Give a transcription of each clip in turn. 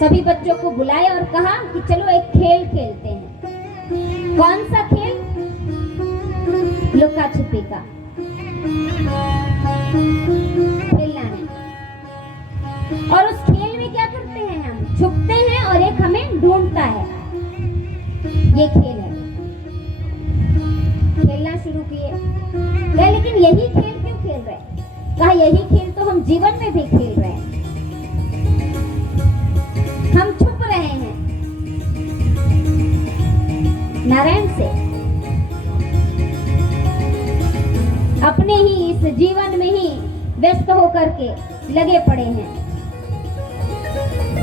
सभी बच्चों को बुलाए और कहा कि चलो एक खेल खेलते हैं। कौन सा खेल? लुका छिपी का खेलना है। और उस खेल में क्या करते हैं? हम छुपते हैं और एक हमें ढूंढता है। ये खेल है। खेलना शुरू किए। कहे लेकिन यही खेल क्यों खेल रहे हैं? कहा यही खेल तो हम जीवन में भी खेल रहे हैं। हम छुप रहे हैं नारायण से, अपने ही इस जीवन में ही व्यस्त होकर के लगे पड़े हैं।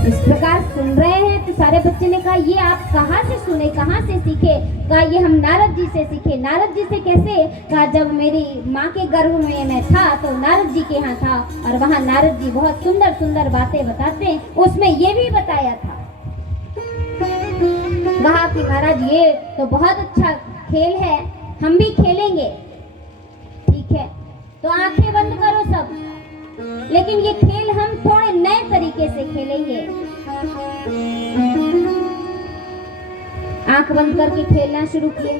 इस प्रकार सुन रहे हैं तो सारे बच्चे ने कहा ये आप कहाँ से सुने, कहाँ से सीखे? कहा ये हम नारद जी से सीखे। नारद जी से कैसे? कहा जब मेरी माँ के गर्भ में मैं था तो नारद जी के यहाँ था और वहाँ नारद जी बहुत सुंदर सुंदर बातें बताते हैं। उसमें ये भी बताया था, कहा कि महाराज ये तो बहुत अच्छा खेल है, हम भी खेलेंगे। ठीक है, तो आंखें बंद करो सब, लेकिन ये खेल हम थोड़े नए तरीके से खेलेंगे। आंख बंद करके खेलना शुरू किए।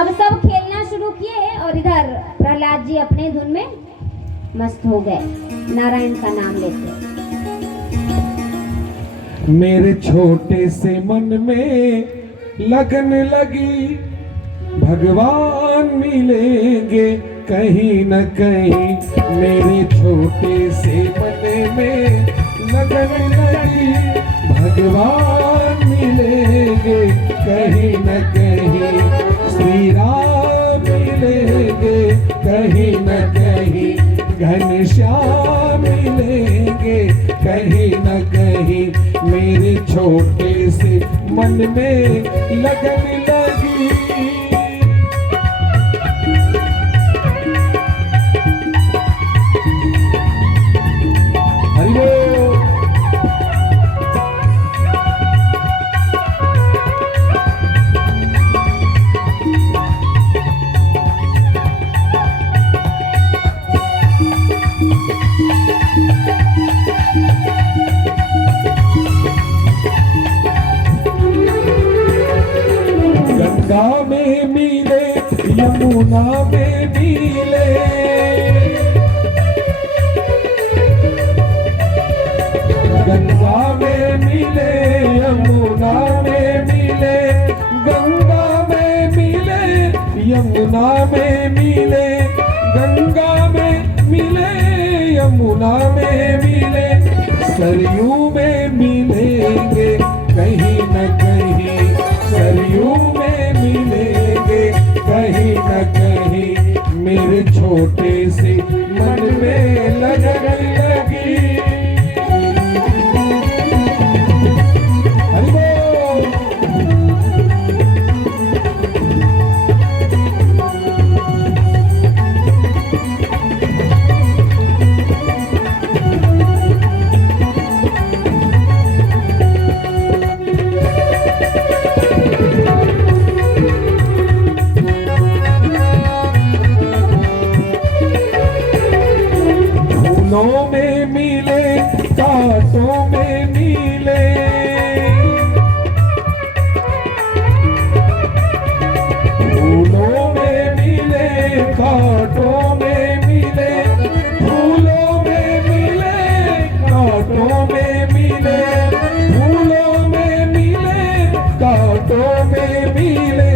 अब सब खेलना शुरू किए और इधर प्रहलाद जी अपने धुन में मस्त हो गए, नारायण का नाम लेते। मेरे छोटे से मन में लगन लगी, भगवान मिलेंगे कहीं न कहीं। मेरे छोटे से मन में लगन लगी, भगवान मिलेंगे कहीं न कहीं। श्री राम मिलेंगे कहीं न कहीं, घनश्याम मिलेंगे कहीं न कहीं। मेरे छोटे से मन में लगन लगी। हरि बोल। गंगा में मिले, यमुना में मिले, गंगा में मिले, यमुना में मिले, गंगा में मिले, यमुना में मिले, गंगा में मिले, यमुना में मिले, सरयू में मिलेंगे कहीं न कहीं, सरयू में मिलेंगे कहीं न कहीं। मेरे छोटे से मन में लगन लगी। हरि बोल। फूलों में मिले, कांटों में मिले, फूलों में मिले, कांटों में मिले, फूलों में मिले, कांटों में मिले, फूलों में मिले, कांटों में मिले।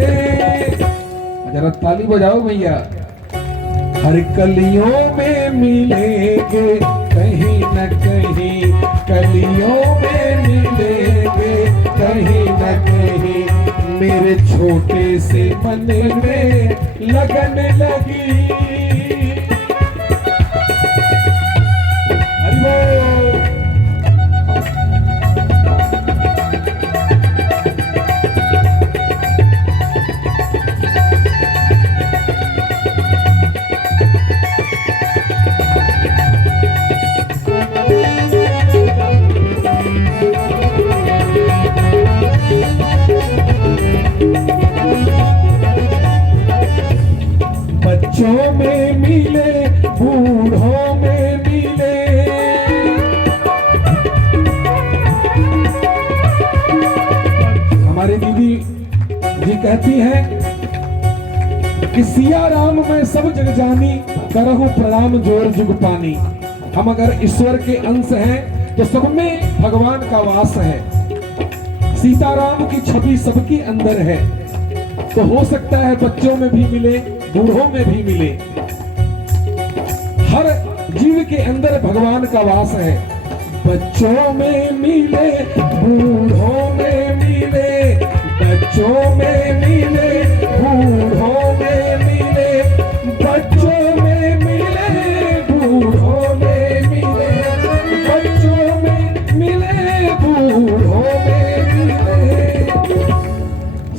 जरा ताली बजाओ भैया। हर कलियों में मिलेंगे कहीं न कहीं, कलियों में मिलेंगे कहीं न कहीं। मेरे छोटे से मन में लगन लगी। हरि बोल। बच्चों कहती हैं कि सिया राम मैं सब जग जानी, करहूं प्रणाम जोर जुग पानी। हम अगर ईश्वर के अंश हैं तो सब में भगवान का वास है। सीताराम की छवि सबके अंदर है, तो हो सकता है बच्चों में भी मिले, बूढ़ों में भी मिले। हर जीव के अंदर भगवान का वास है। बच्चों में मिले, बूढ़ों में मिले, बच्चों में मिले, बूढ़ों में मिले, बच्चों में मिले, बूढ़ों में मिले, बच्चों में मिले, बूढ़ों में मिले,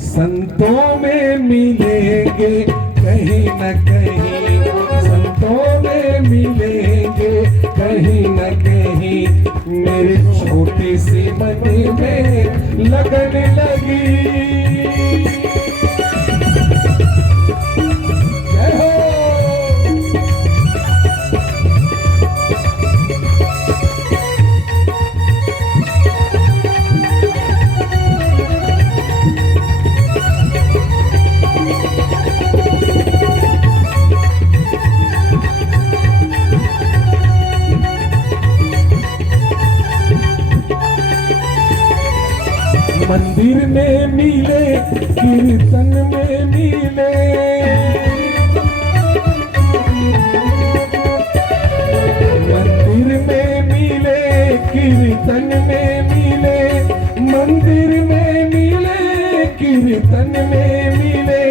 संतों में मिलेंगे कहीं न कहीं, संतों में मिलेंगे कहीं न कहीं। मेरे छोटे से मन में लगन लगी। जय हो। मंदिर में मिले, कीर्तन में मिले, मंदिर में मिले, कीर्तन में मिले, मंदिर में मिले, कीर्तन में मिले,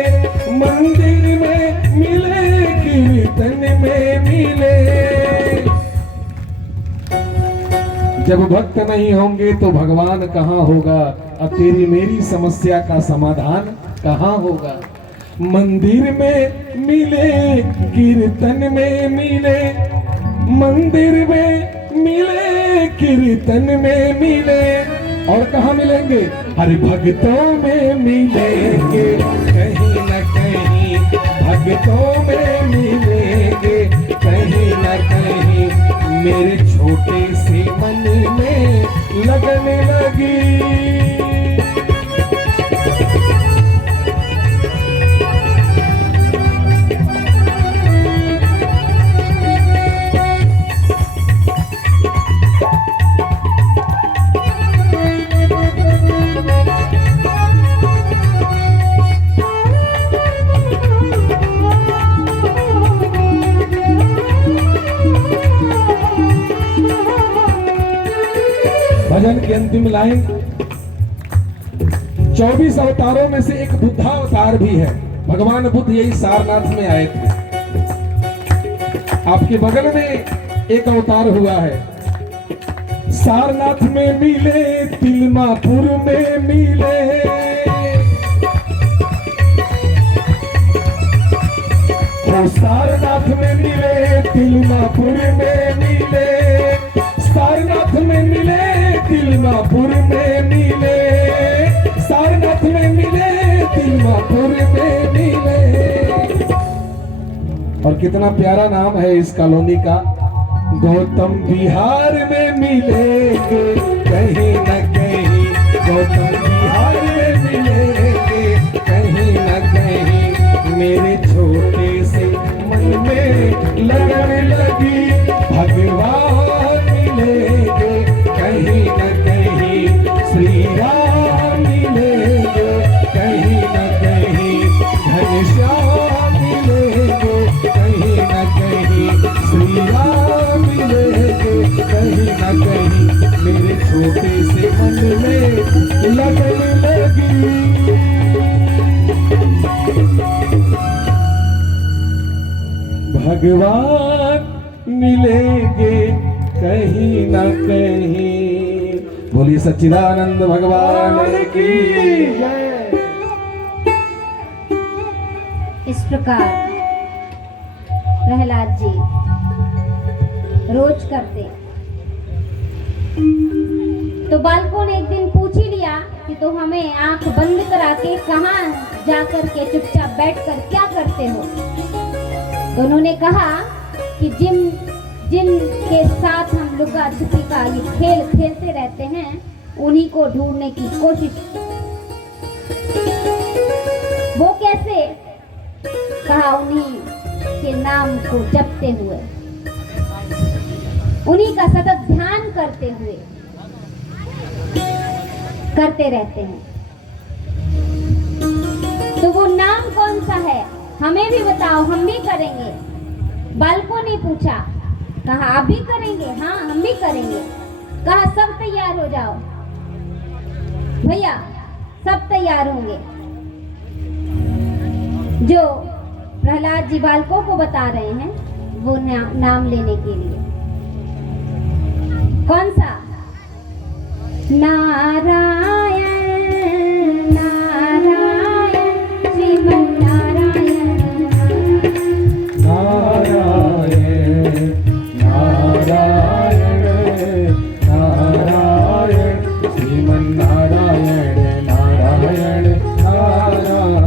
मंदिर में मिले, कीर्तन में मिले। जब भक्त नहीं होंगे तो भगवान कहाँ होगा, अब तेरी मेरी समस्या का समाधान कहाँ होगा। मंदिर में मिले, कीर्तन में मिले, मंदिर में मिले, कीर्तन में मिले, और कहाँ मिलेंगे, हरि भक्तों में मिलेंगे कहीं न कहीं, भक्तों में मिलेंगे कहीं न कहीं। मेरे छोटे से मन में लगन लगी। भजन की अंतिम लाइन, 24 अवतारों में से एक बुद्धा अवतार भी है। भगवान बुद्ध यही सारनाथ में आए थे। आपके बगल में एक अवतार हुआ है। सारनाथ में मिले, तिलमापुर में मिले, वो सारनाथ में मिले, तिलमापुर में मिले, सारनाथ में मिले, तिलमापुर में मिले, सारनाथ में मिले, तिलमापुर में मिले। और कितना प्यारा नाम है इस कॉलोनी का, गौतम विहार में मिलेंगे कहीं न कहीं, गौतम विहार में मिलेंगे कहीं न कहीं। मेरे छोटे से मन में लगन लगी, भगवान मिलेंगे कहीं न कहीं, श्री राम मिलेंगे कहीं न कहीं, घनश्याम मिलेंगे कहीं न कहीं, श्री राम मिलेंगे कहीं न कहीं। मेरे छोटे से मन में लगन लगी। भगवान मिलेंगे कहीं न कहीं। बोलिए सच्चिदानंद भगवान की जय। इस प्रकार प्रहलाद जी रोज करते। तो बालकों ने एक दिन पूछ ही लिया कि तो हमें आंख बंद करा के कहाँ जाकर के चुपचाप बैठकर क्या करते हो। तो उन्होंने कहा कि जिन के साथ हम लुका छुपी का ये खेल खेलते रहते हैं, उन्हीं को ढूंढने की कोशिश। कैसे? कहा उन्हीं के नाम को जपते हुए, उन्हीं का सतत ध्यान करते हुए करते रहते हैं। तो वो नाम कौन सा है? हमें भी बताओ, हम भी करेंगे। बालकों ने पूछा, कहा आप भी करेंगे? हाँ हम भी करेंगे। कहा सब तैयार हो जाओ। भैया सब तैयार होंगे। जो प्रहलाद जी बालकों को बता रहे हैं वो नाम लेने के लिए। कौन सा? नारायण नारायण श्रीमन नारायण नारायण नारायण नारायण श्रीमन नारायण नारायण नारायण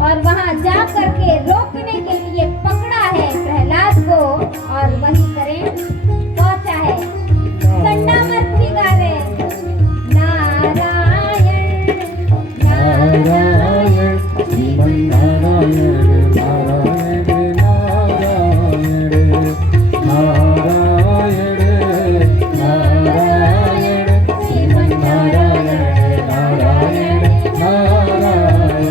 और वहां जा करके रोकने के लिए पकड़ा है प्रहलाद को और वही करें पहुंचा है। संडामर्क भी गा रहे नारायण नारायण श्रीमन नारायण नारायण नारायण नारायण नारायण श्रीमन नारायण नारायण नारायण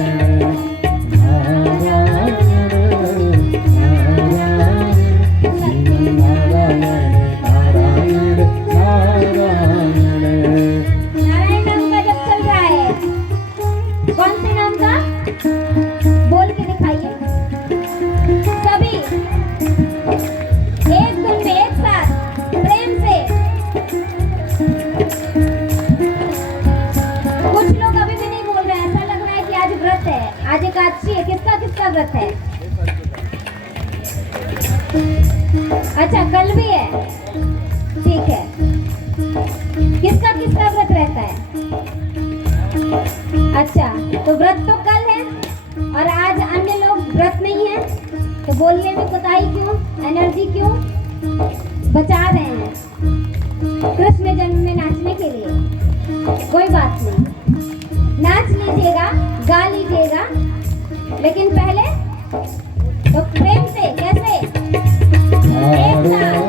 आज एकादशी है। किसका किसका व्रत है? अच्छा कल भी है, ठीक है। किसका किसका व्रत रहता है? अच्छा तो व्रत तो कल है और आज अन्य लोग व्रत नहीं है, तो बोलने में कोताही क्यों, एनर्जी क्यों बचा रहे हैं कृष्ण जन्म में नाचने के लिए? कोई बात नहीं, नाच लीजिएगा, गा लीजिएगा, लेकिन पहले तो प्रेम से कैसे एक साथ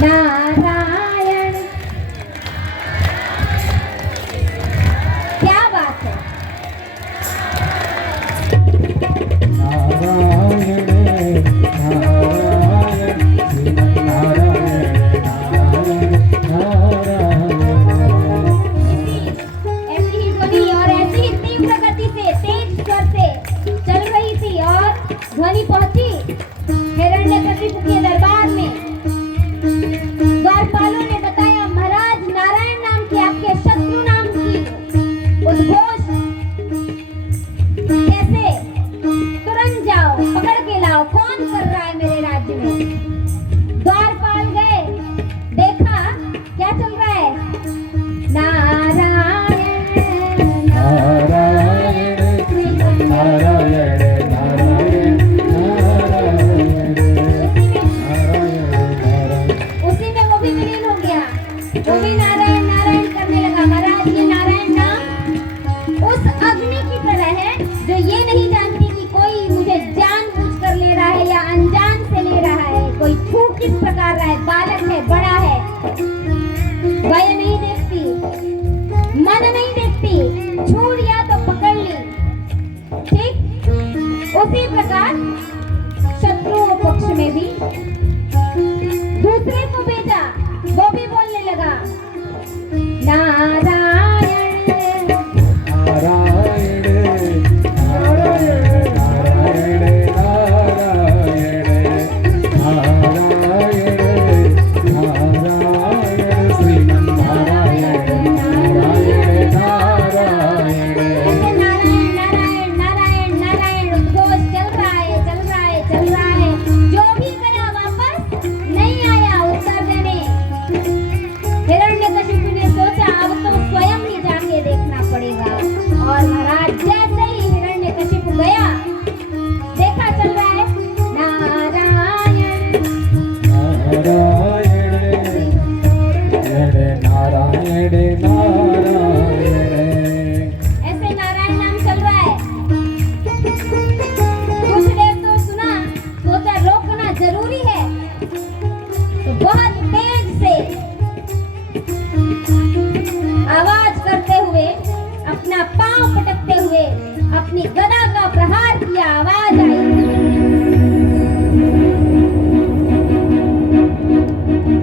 नारायण। क्या बात है? नारायण नारायण श्रीमन नारायण नारायण नारायण किस प्रकार रहा है, बालक है, बड़ा है, वय नहीं देखती, मन नहीं देखती, छू लिया तो पकड़ ली, ठीक उसी प्रकार शत्रु पक्ष में भी दूसरे को भेजा, वो भी बोलने लगा नारायण नारायण नारायण नारायण नारायण श्रीमन्नारायण नारायण नारायण। ऐसे नारायण नारायण नारायण नारायण उद्घोष चल रहा है, चल रहा है, चल रहा है। जो भी गया वापस नहीं आया उत्तर देने। हिरण्यकशिपु ने सोचा अब तो स्वयं ही जाके देखना पड़ेगा, और महाराज जैसे ही हिरण्यकशिपु गया, देखा चल रहा है नारायण नारायण नारायण नारायण। ऐसे नारायण नाम चल रहा है। कुछ देर तो सुना, सोचा रोकना जरूरी है, तो बहुत तेज से आवाज करते हुए, अपना पांव पटकते हुए, अपनी गदा का प्रहार किया, आवाज आई।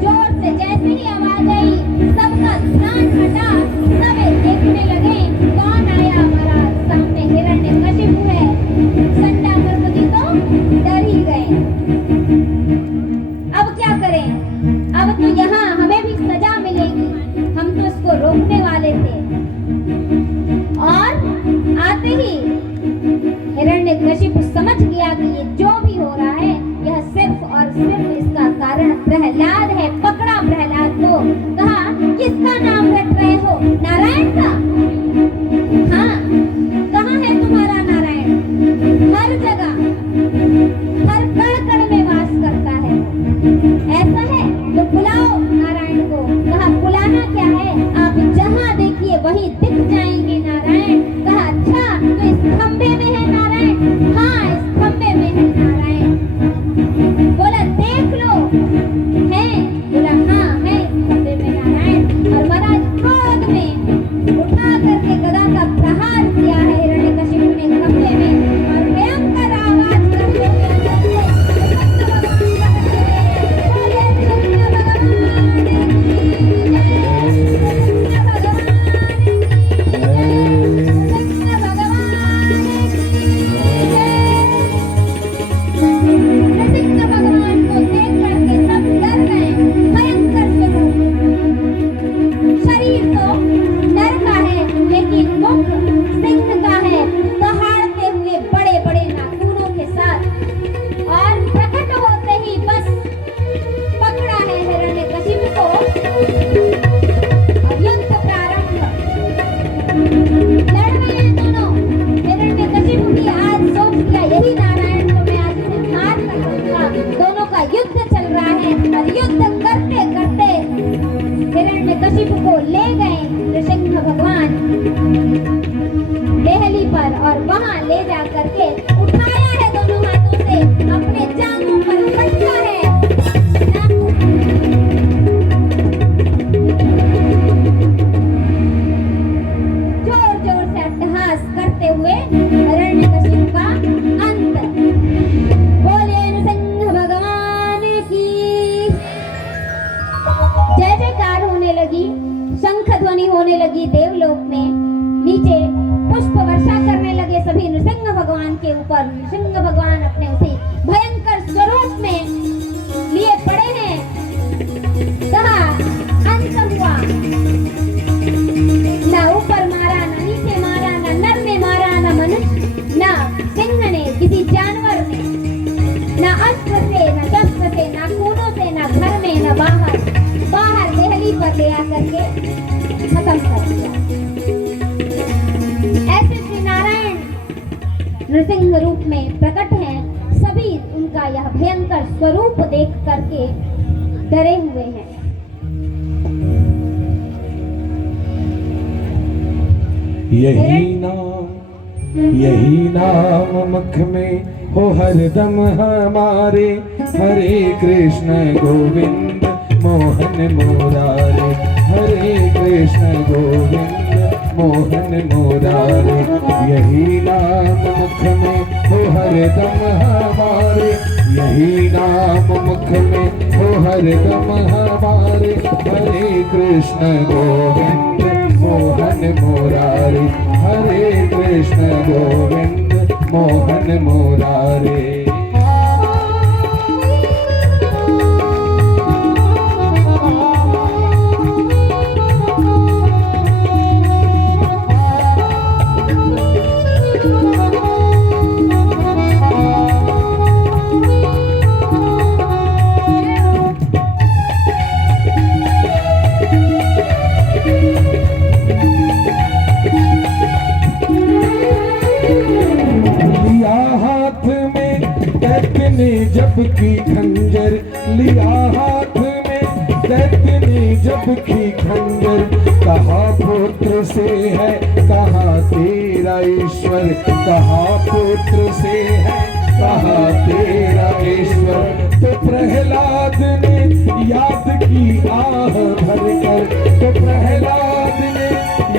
जोर से जैसे ही आवाज आई, सबका ध्यान हटा, सब देखने लगे कौन आया हमारा सामने। हिरण्यकशिपु है। संडा कर्मजी तो डर ही गए। अब क्या करें, अब तो यहाँ हमें भी सजा मिलेगी, हम तो इसको रोकने वाले थे। और आते ही हिरण्यकशिपु समझ गया कि ये जो भी हो रहा है, यह सिर्फ और सिर्फ इसका कारण प्रहलाद है। पकड़ा प्रहलाद को, कहा किसका नाम रट रहे हो, नारायण का? हाँ, कहाँ है तुम्हारा नारायण? हर जगह, हर कण कण में वास करता है। ऐसा है तो बुलाओ नारायण को। कहा बुलाना क्या है, आप जहाँ देखिए वहीं दिख जाएंगे नारायण। कहा अच्छा, तो इस खंबे में है नारायण? हाँ, इस खंबे में है नारायण। बोला देख लो, है? बोला हाँ है, इस खंबे में नारायण। और महाराज क्रोध में उठा करके गदा का प्रहार किया है हिरण्यकशिपु ने खंबे में, और भयंकर आवाज करते हुए हिरण्यकशिपु को ले गए नृसिंह भगवान देहली पर, और वहां ले जा करके उठाया है दोनों हाथों से, अपने जांघों पर पटका है। जोर जोर से अट्टहास करते हुए हिरण्यकशिपु का अंत। बोले नृसिंह भगवान की जय जयकार होने लगी, शंख ध्वनि होने लगी देवलोक में। नीचे पुष्प वर्षा करने लगे सभी नृसिंह भगवान के ऊपर। नृसिंह भगवान अपने उसी भयंकर स्वरूप में लिए पड़े हैं। कहा अंत हुआ, ना ऊपर मारा, ना नीचे मारा, ना नर ने मारा, ना मनुष्य, ना सिंह ने, किसी जानवर ने, ना अस्त्र से, ना शस्त्र से, ना खूनों से, ना घर में, ना बाहर देहली पर ले आकर के खत्म कर दिया। ऐसे श्री नारायण नृसिंह रूप में प्रकट हैं। सभी उनका यह भयंकर स्वरूप देख करके डरे हुए हैं। यही नाम मख में हो हरदम हमारे, हरे कृष्ण गोविंद मोहन मुरारे, हरे कृष्ण गोविंद मोहन मुरारे। यही नाम मुख में हो हरदम हमारे, यही नाम मुख में हो हरदम हमारे, हरे कृष्ण गोविंद मोहन मुरारे, हरे कृष्ण गोविंद मोहन मुरारे। जब की खंजर लिया हाथ में, दैत्य ने जब की खंजर, कहा पुत्र से है कहा तेरा ईश्वर, कहा पुत्र से है कहा तेरा ईश्वर। तो प्रहलाद ने याद की आह भरकर, तो प्रहलाद ने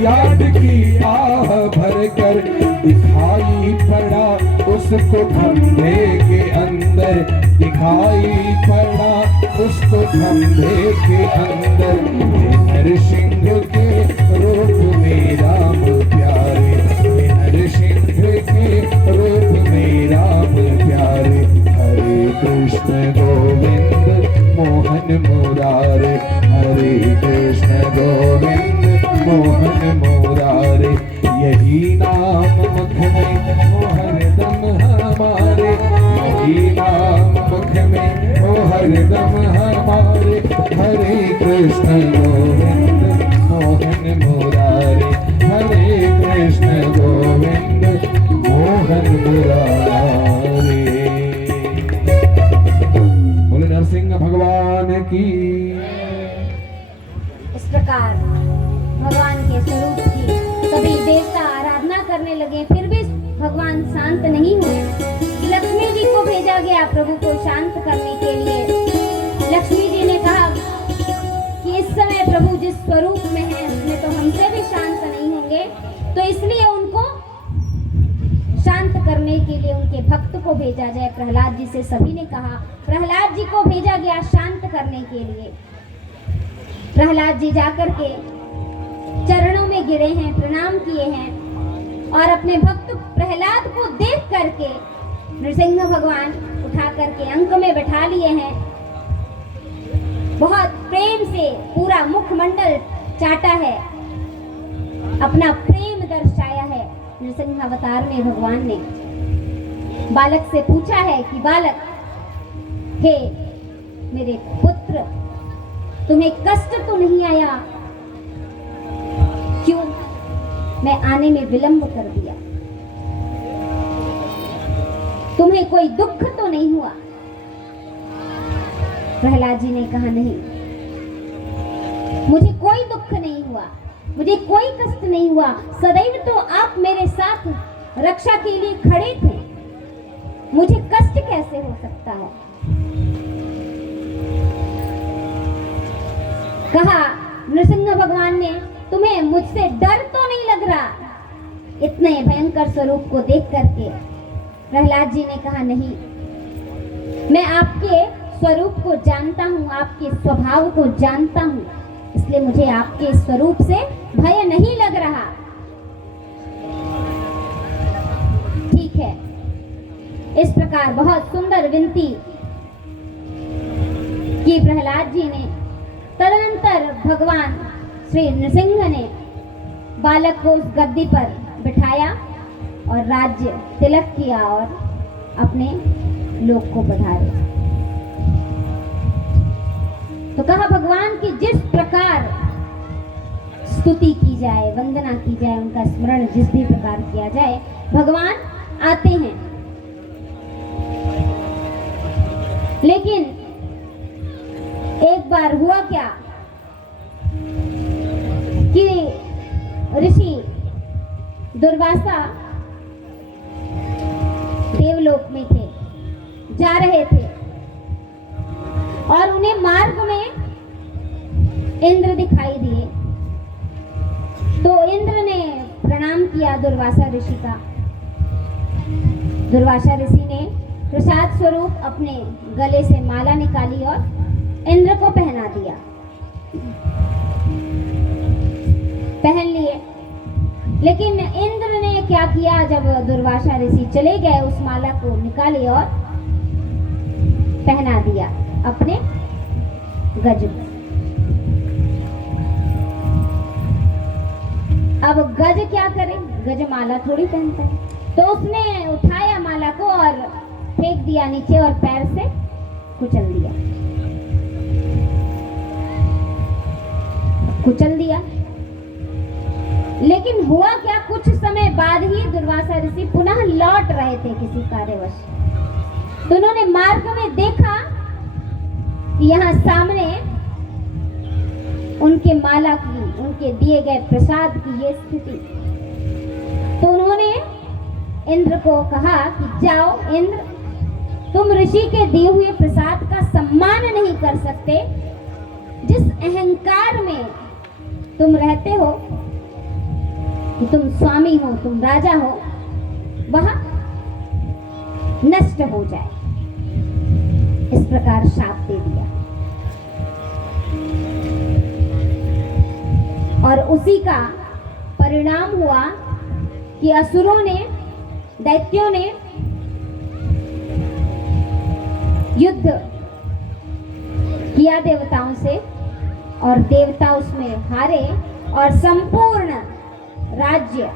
याद की आह भरकर, दिखाई पड़ा उसको खंभे के अंदर, दिखाई पड़ा उसको खंभे के अंदर। नरसिंह के रूप में राम प्यारे, नरसिंह के रूप में राम प्यारे, हरे कृष्ण गोविंद मोहन मुरारे, हरे कृष्ण गोविंद मोहन मुरारे। यही नाम मुख में हो हरदम हमारे, यही नाम मुख में हो हरदम हमारे, हरे कृष्ण गोविंद मोहन मुरारे, हरे कृष्ण गोविंद मोहन मुरारे। बोले नरसिंह भगवान की। इस प्रकार भगवान के स्वरूप की सभी देवता आराधना करने लगे, फिर भी भगवान शांत नहीं हुए। लक्ष्मी जी को भेजा गया प्रभु को शांत करने के लिए। लक्ष्मी जी ने कहा कि इस समय प्रभु जिस स्वरूप में है उसमें तो हमसे भी शांत नहीं होंगे, तो इसलिए उनको शांत करने के लिए उनके भक्त को भेजा जाए। प्रहलाद जी से सभी ने कहा, प्रहलाद जी को भेजा गया शांत करने के लिए। प्रहलाद जी जाकर के चरणों में गिरे हैं, प्रणाम किए हैं और अपने भक्त प्रहलाद को देख करके नृसिंह भगवान उठा करके अंक में बैठा लिए हैं। बहुत प्रेम से पूरा मुखमंडल चाटा है, अपना प्रेम दर्शाया है। नृसिंह अवतार में भगवान ने बालक से पूछा है कि बालक, हे मेरे पुत्र, तुम्हें कष्ट तो नहीं आया? क्यों मैं आने में विलंब कर दिया? तुम्हें कोई दुख तो नहीं हुआ? प्रहलाद जी ने कहा, नहीं, मुझे कोई दुख नहीं हुआ, मुझे कोई कष्ट नहीं हुआ। सदैव तो आप मेरे साथ रक्षा के लिए खड़े थे, मुझे कष्ट कैसे हो सकता है? कहा नृसिंह भगवान ने, तुम्हें मुझसे डर तो नहीं लग रहा इतने भयंकर स्वरूप को देख करके? प्रहलाद जी ने कहा, नहीं, मैं आपके स्वरूप को जानता हूँ, आपके स्वभाव को जानता हूँ, इसलिए मुझे आपके स्वरूप से भय नहीं लग रहा। ठीक है। इस प्रकार बहुत सुंदर विनती की प्रहलाद जी ने। तदनंतर भगवान श्री नृसिंह ने बालक को उस गद्दी पर बिठाया और राज्य तिलक किया और अपने लोक को पधारे। तो कहा भगवान की जिस प्रकार स्तुति की जाए, वंदना की जाए, उनका स्मरण जिस भी प्रकार किया जाए, भगवान आते हैं। लेकिन एक बार हुआ क्या कि ऋषि दुर्वासा देवलोक में थे जा रहे थे और उन्हें मार्ग में इंद्र दिखाई दिए। तो इंद्र ने प्रणाम किया दुर्वासा ऋषि का। दुर्वासा ऋषि ने प्रसाद स्वरूप अपने गले से माला निकाली और इंद्र को पहना दिया। पहन लिए, लेकिन इंद्र ने क्या किया, जब दुर्वासा ऋषि चले गए उस माला को निकाली और पहना दिया अपने गज में। अब गज क्या करे, गज माला थोड़ी पहनता है। तो उसने उठाया माला को और फेंक दिया नीचे और पैर से कुचल दिया। लेकिन हुआ क्या, कुछ समय बाद ही दुर्वासा ऋषि पुनः लौट रहे थे किसी कार्यवश। तो उन्होंने मार्ग में देखा कि यहाँ सामने उनके माला की, उनके दिए गए प्रसाद की ये स्थिति। तो उन्होंने इंद्र को कहा कि जाओ इंद्र, तुम ऋषि के दिए हुए प्रसाद का सम्मान नहीं कर सकते। जिस अहंकार में तुम रहते हो कि तुम स्वामी हो, तुम राजा हो, वह नष्ट हो जाए। इस प्रकार शाप दे दिया। और उसी का परिणाम हुआ कि असुरों ने, दैत्यों ने युद्ध किया देवताओं से और देवता उसमें हारे और संपूर्ण राज्य,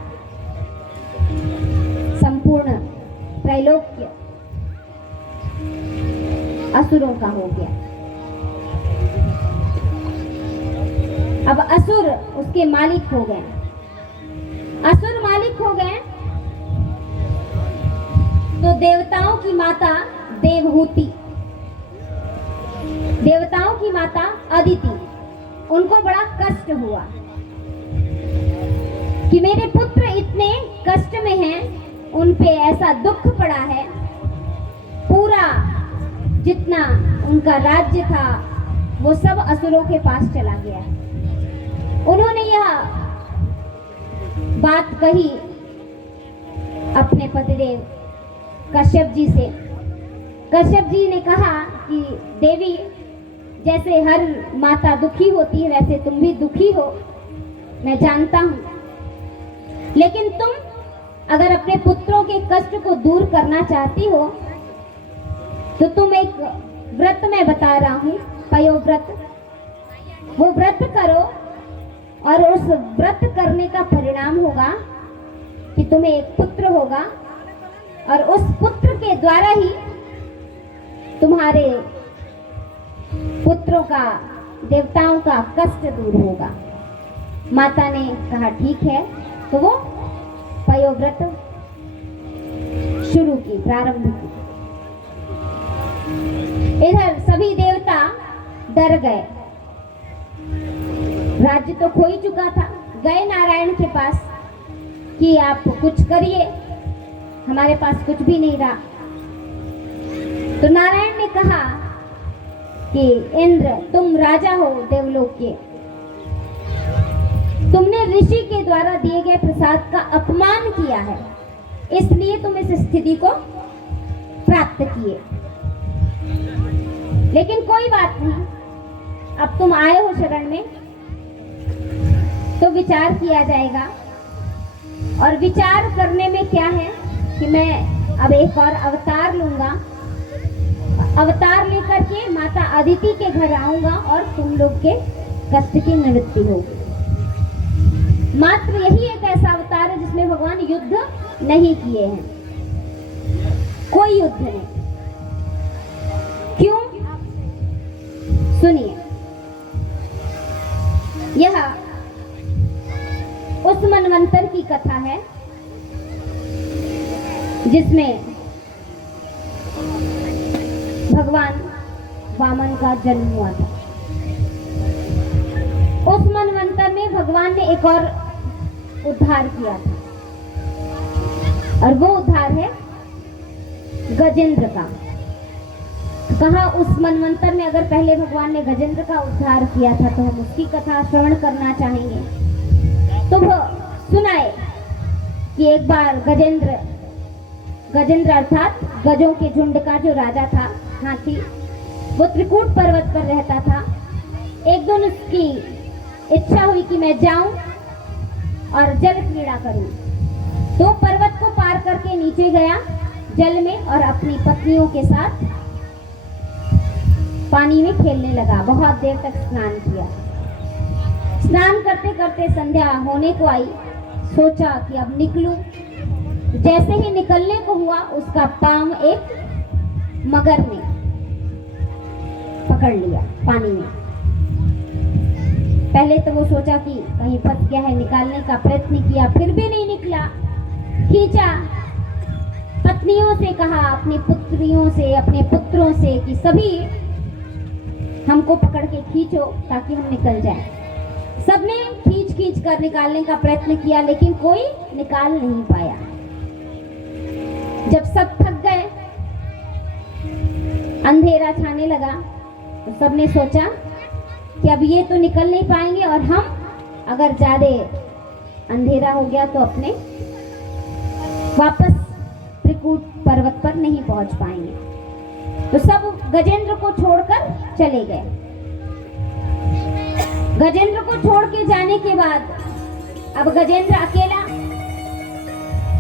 संपूर्ण त्रैलोक्य असुरों का हो गया। अब असुर उसके मालिक हो गए। असुर मालिक हो गए तो देवताओं की माता देवहूति, देवताओं की माता अदिति, उनको बड़ा कष्ट हुआ कि मेरे पुत्र इतने कष्ट में हैं, उन पे ऐसा दुख पड़ा है। पूरा जितना उनका राज्य था वो सब असुरों के पास चला गया है। उन्होंने यह बात कही अपने पतिदेव कश्यप जी से। कश्यप जी ने कहा कि देवी, जैसे हर माता दुखी होती है वैसे तुम भी दुखी हो, मैं जानता हूं, लेकिन तुम अगर अपने पुत्रों के कष्ट को दूर करना चाहती हो तो तुम एक व्रत मैं बता रहा हूं, पयोव्रत, वो व्रत करो और उस व्रत करने का परिणाम होगा कि तुम्हें एक पुत्र होगा और उस पुत्र के द्वारा ही तुम्हारे पुत्रों का, देवताओं का कष्ट दूर होगा। माता ने कहा ठीक है, तो वो पयोव्रत शुरू की, प्रारंभ की। इधर सभी देवता डर गए, राज्य तो खो ही चुका था। गए नारायण के पास कि आप कुछ करिए, हमारे पास कुछ भी नहीं रहा। तो नारायण ने कहा कि इंद्र, तुम राजा हो देवलोक के, तुमने ऋषि के द्वारा दिए गए प्रसाद का अपमान किया है, इसलिए तुम इस स्थिति को प्राप्त किए। लेकिन कोई बात नहीं, अब तुम आए हो शरण में तो विचार किया जाएगा। और विचार करने में क्या है कि मैं अब एक और अवतार लूंगा, अवतार लेकर के माता अदिति के घर आऊंगा और तुम लोग के कष्ट की निवृत्ति होगी। मात्र यही एक ऐसा अवतार है जिसमें भगवान युद्ध नहीं किए हैं, कोई युद्ध नहीं। क्यों? सुनिए, यह उस मनवंतर की कथा है जिसमें भगवान वामन का जन्म हुआ था। उस मनवंतर में भगवान ने एक और उद्धार किया था और वो उद्धार है गजेंद्र का। कहा उस मनवंतर में अगर पहले भगवान ने गजेंद्र का उद्धार किया था तो हम उसकी कथा श्रवण करना चाहेंगे। तो वो सुनाए कि एक बार गजेंद्र अर्थात गजों के झुंड का जो राजा था, हाथी, वो त्रिकूट पर्वत पर रहता था। एक दिन उसकी इच्छा हुई कि मैं जाऊं और जल क्रीड़ा करूं, तो पर्वत को पार करके नीचे गया जल में और अपनी पत्नियों के साथ पानी में खेलने लगा। बहुत देर तक स्नान किया। स्नान करते करते संध्या होने को आई। सोचा कि अब निकलूं। जैसे ही निकलने को हुआ उसका पांव एक मगर ने पकड़ लिया पानी में। पहले तो वो सोचा कि कहीं फंस गया है, निकालने का प्रयत्न किया, फिर भी नहीं निकला। खींचा, पत्नियों से कहा, अपनी पुत्रियों से, अपने पुत्रों से कि सभी हमको पकड़ के खींचो ताकि हम निकल जाएं। सबने खींच कर निकालने का प्रयत्न किया लेकिन कोई निकाल नहीं पाया। जब सब थक गए, अंधेरा छाने लगा, तो सबने सोचा कि अब ये तो निकल नहीं पाएंगे और हम अगर ज्यादा अंधेरा हो गया तो अपने वापस त्रिकूट पर्वत पर नहीं पहुंच पाएंगे। तो सब गजेंद्र को छोड़कर चले गए। गजेंद्र को छोड़ के जाने के बाद अब गजेंद्र अकेला,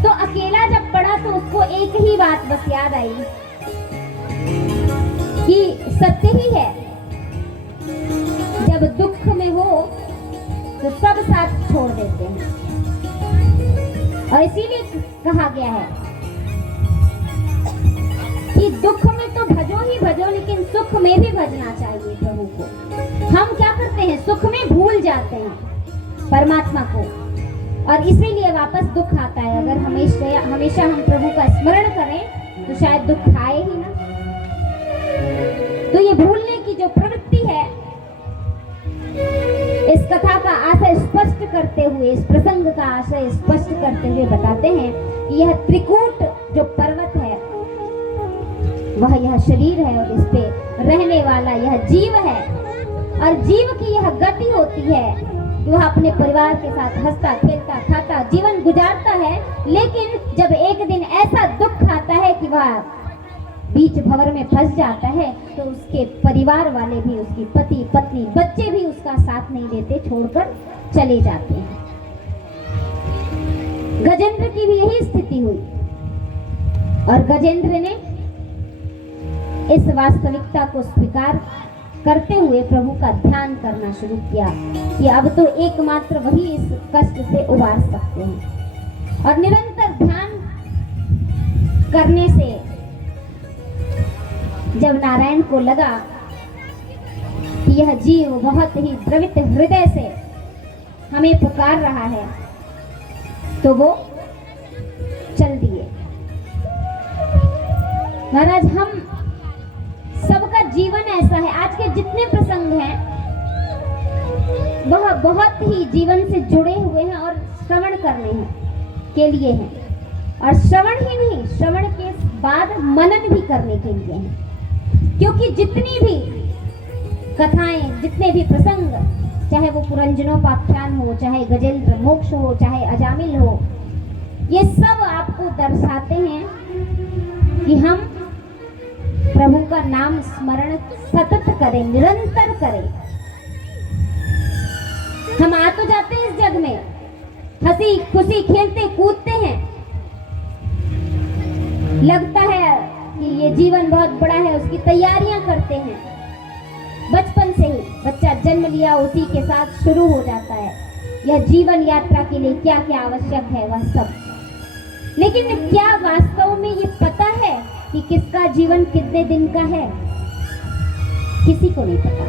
तो अकेला जब पड़ा तो उसको एक ही बात बस याद आई कि सत्य ही है, जब दुख में हो तो सब साथ छोड़ देते हैं। और इसीलिए कहा गया है कि दुख में तो भजो ही भजो, लेकिन सुख में भी भजना चाहिए प्रभु को। हम क्या करते हैं, सुख में भूल जाते हैं परमात्मा को और इसीलिए वापस दुख आता है। अगर हमेशा हम प्रभु का स्मरण करें तो शायद दुख आए ही ना। तो ये भूलने की जो प्रवृत्ति है, इस कथा का आशय स्पष्ट करते हुए, इस प्रसंग का आशय स्पष्ट करते हुए बताते हैं कि यह त्रिकूट जो पर्वत है वह यह शरीर है और इस पे रहने वाला यह जीव है। और जीव की यह गति होती है कि वह अपने परिवार के साथ हंसता खेलता खाता जीवन गुजारता है, लेकिन जब एक दिन ऐसा दुख आता है कि वह बीच भंवर में फंस जाता है तो उसके परिवार वाले भी, उसकी पति पत्नी बच्चे भी उसका साथ नहीं देते, छोड़कर चले जाते हैं। गजेंद्र की भी यही स्थिति हुई और गजेंद्र ने इस वास्तविकता को स्वीकार करते हुए प्रभु का ध्यान करना शुरू किया कि अब तो एकमात्र वही इस कष्ट से उबार सकते हैं। और निरंतर ध्यान करने से जब नारायण को लगा कि यह जीव बहुत ही द्रवित हृदय से हमें पुकार रहा है, तो वो चल दिए। महाराज, हम सबका जीवन ऐसा है, आज के जितने प्रसंग हैं वह बहुत ही जीवन से जुड़े हुए हैं और श्रवण करने हैं के लिए हैं। और श्रवण ही नहीं, श्रवण के बाद मनन भी करने के लिए हैं। क्योंकि जितनी भी कथाएं, जितने भी प्रसंग, चाहे वो पुरंजनोपाख्यान हो, चाहे गजेंद्र मोक्ष हो, चाहे अजामिल हो, ये सब आपको दर्शाते हैं कि हम प्रभु का नाम स्मरण सतत करें, निरंतर करें। हम आ तो जाते हैं इस जग में, हंसी खुशी खेलते कूदते हैं, लगता है कि ये जीवन बहुत बड़ा है, उसकी तैयारियां करते हैं। बचपन से ही बच्चा जन्म लिया उसी के साथ शुरू हो जाता है यह जीवन यात्रा के लिए क्या क्या आवश्यक है वह सब। लेकिन क्या वास्तव में ये पता है कि किसका जीवन कितने दिन का है? किसी को नहीं पता।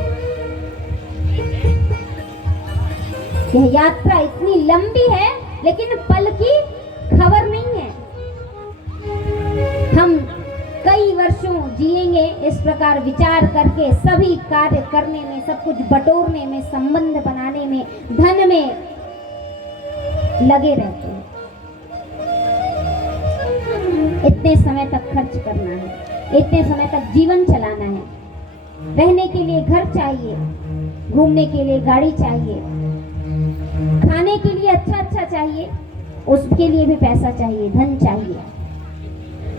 यह यात्रा इतनी लंबी है लेकिन पल की खबर नहीं है। हम कई वर्षों जिएंगे इस प्रकार विचार करके, सभी कार्य करने में, सब कुछ बटोरने में, संबंध बनाने में, धन में लगे रहते हैं। इतने समय तक खर्च करना है। इतने समय तक जीवन चलाना है। रहने के लिए घर चाहिए, घूमने के लिए गाड़ी चाहिए, खाने के लिए अच्छा अच्छा चाहिए, उसके लिए भी पैसा चाहिए, धन चाहिए।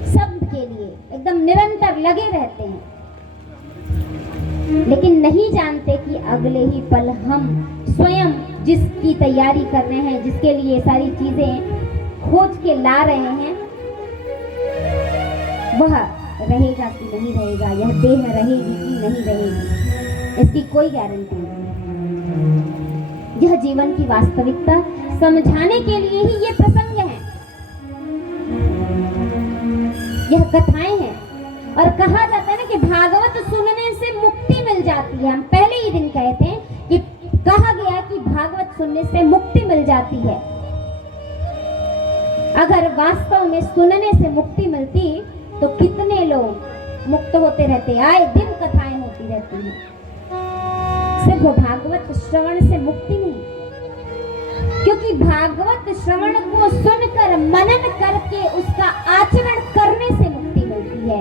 सब के लिए एकदम निरंतर लगे रहते हैं, लेकिन नहीं जानते कि अगले ही पल हम स्वयं जिसकी तैयारी कर रहे हैं, जिसके लिए सारी चीजें खोज के ला रहे हैं, वह रहेगा कि नहीं रहेगा, यह देह रहेगी कि नहीं रहेगी, इसकी कोई गारंटी नहीं। यह जीवन की वास्तविकता समझाने के लिए ही ये प्रसंग है, यह कथाएं हैं। और कहा जाता है ना कि भागवत सुनने से मुक्ति मिल जाती है। हम पहले ही दिन कहते हैं कि कहा गया कि भागवत सुनने से मुक्ति मिल जाती है। अगर वास्तव में सुनने से मुक्ति मिलती तो कितने लोग मुक्त होते रहते, आए दिन कथाएं होती रहती हैं। सिर्फ भागवत श्रवण से मुक्ति नहीं, क्योंकि भागवत श्रवण को सुनकर मनन करके उसका आचरण करने से मुक्ति मिलती है।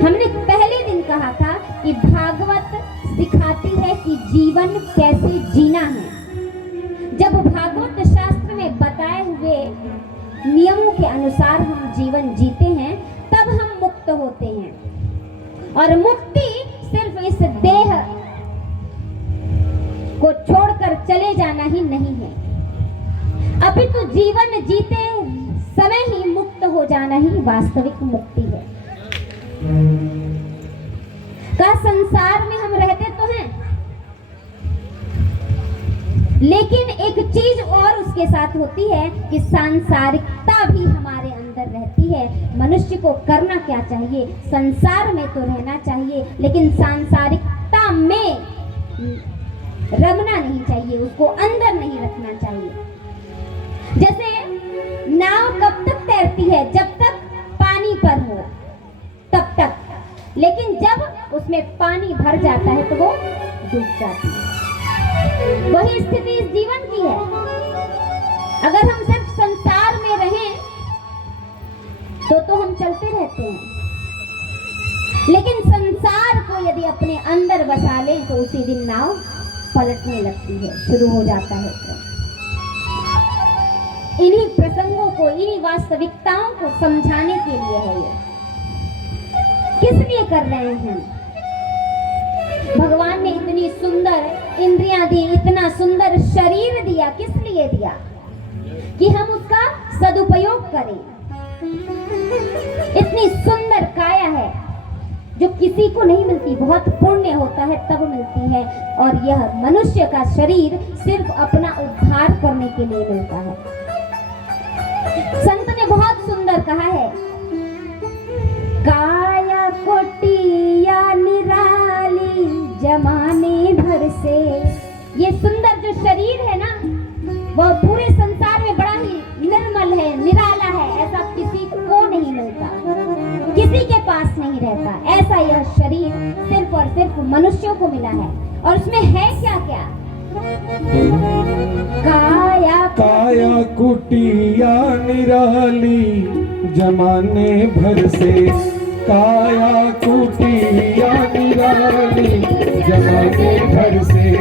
हमने पहले दिन कहा था कि भागवत सिखाती है कि जीवन कैसे जीना है। जब भागवत शास्त्र में बताए हुए नियमों के अनुसार हम जीवन जीते हैं, तब हम मुक्त होते हैं। और मुक्ति सिर्फ इस देह को छोड़कर चले जाना ही नहीं है, अपितु जीवन जीते समय ही मुक्त हो जाना ही वास्तविक मुक्ति है। का संसार में हम रहते तो हैं, लेकिन एक चीज और उसके साथ होती है कि सांसारिकता भी हमारे अंदर रहती है। मनुष्य को करना क्या चाहिए? संसार में तो रहना चाहिए, लेकिन सांसारिकता में रमना नहीं चाहिए, उसको अंदर नहीं रखना चाहिए। जैसे नाव कब तक तैरती है? जब तक पानी पर हो तब तक, लेकिन जब उसमें पानी भर जाता है तो वो डूब जाती है। वही स्थिति इस जीवन की है। अगर हम सिर्फ संसार में रहें तो हम चलते रहते हैं, लेकिन संसार को यदि अपने अंदर बसा लें तो उसी दिन नाव पलटने लगती है, शुरू हो जाता है। इन्हीं प्रसंगों को, इन्हीं वास्तविकताओं को समझाने के लिए है ये। किस लिए कर रहे हैं? भगवान ने इतनी सुंदर इंद्रियां दी, इतना सुंदर शरीर दिया, किस लिए दिया? कि हम उसका सदुपयोग करें। इतनी सुंदर काया है जो किसी को नहीं मिलती, बहुत पुण्य होता है तब मिलती है। और यह मनुष्य का शरीर सिर्फ अपना उद्धार करने के लिए मिलता है। संत ने बहुत सुंदर कहा है, काया कोटिया निराली जमाने भर से। ये सुंदर जो शरीर है ना, वह पूरे संसार में बड़ा ही निर्मल है, निराला है, ऐसा किसी को नहीं मिलता, किसी के पास नहीं रहता। ऐसा यह शरीर सिर्फ और सिर्फ मनुष्यों को मिला है। और उसमें है क्या क्या? काया कुटिया निराली जमाने भर से, काया कुटिया निराली जमाने भर से,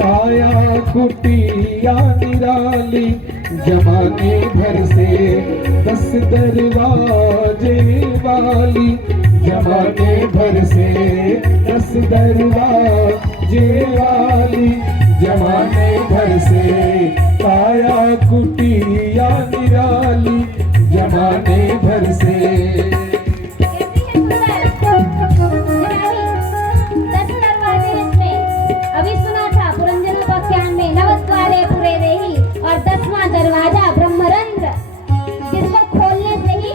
काया कुटिया निराली जमाने भर से, 10 दरवाजे वाली जमाने भर से, 10 दरवाजे वाली जमाने भर से, काया कुटिया निराली जमाने भर से। अभी सुना था पुरंजनोपाख्यान में, नवद्वारे पुरे देहि, और 10वां दरवाजा ब्रह्मरंध्र, जिसको खोलने से ही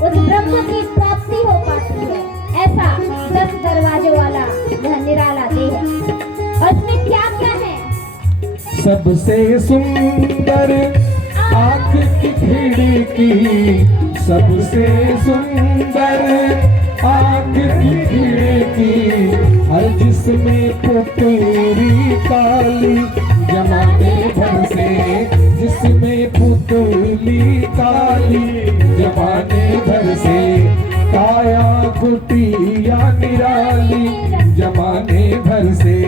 उस ब्रह्म की प्राप्ति हो पाती है। ऐसा 10 दरवाजों वाला यह निराला देह है। और इसमें क्या क्या है? सबसे सुंदर आँख की खिड़की, सबसे सुंदर आँख की खिड़की, हर जिसमें पुतली काली जमाने भर से, जिसमें पुतली काली जमाने भर से, काया कुटिया निराली जमाने भर से।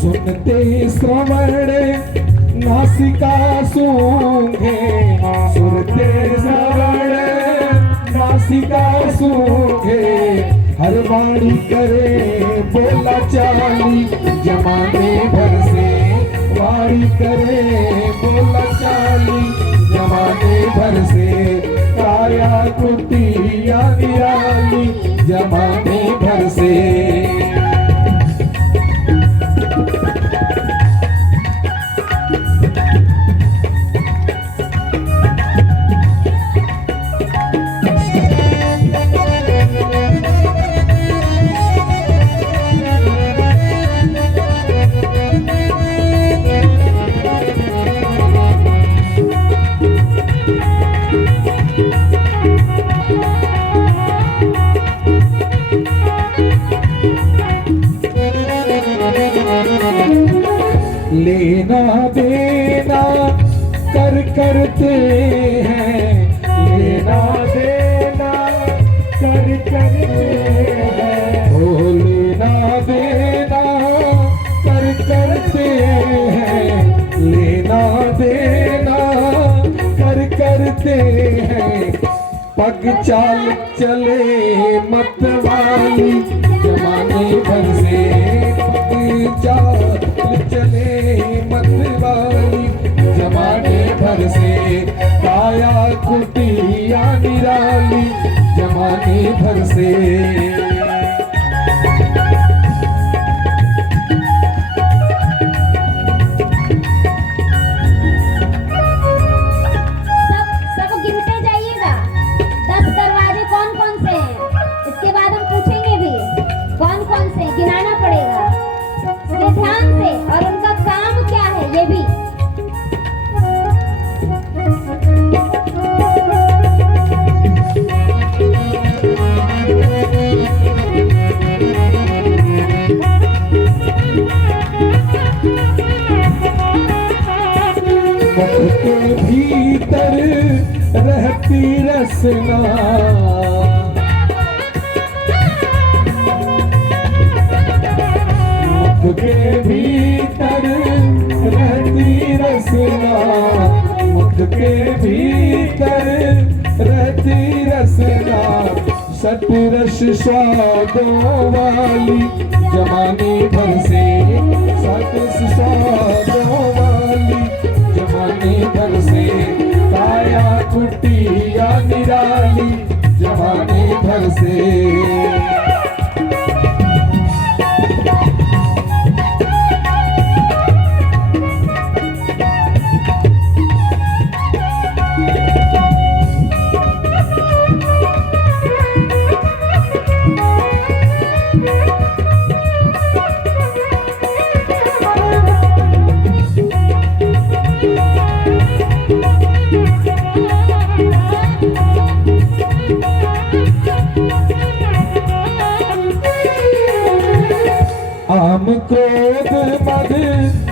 सुनते श्रवण नासिका सूंघे, सुनते श्रवण नासिका सूंघे, हर वाणी करे बोला चाली जमाने भर से। वाणी करे बोला चाली जमाने भर से। काया कुटिया निराली जमाने भर से। लेना देना करते हैं, लेना देना करते हैं, ओ लेना देना करते हैं, लेना देना करते हैं। पग चाल चले मतवाली जमाने भर से। पग चाल चले मतवाली जमाने भर से। काया कुटिया निराली जमाने भर से। गिनाना पड़ेगा इसलिए ध्यान से, और उनका काम क्या है ये भी। मुख के भीतर रहती रसना, के भीतर रहती रसना, मुख के भीतर रहती रसना। सतरस स्वादों वाली जमाने भर से। सतरस स्वादों वाली जमाने भर से। काया कुटिया निराली जमाने भर से। काम क्रोध मद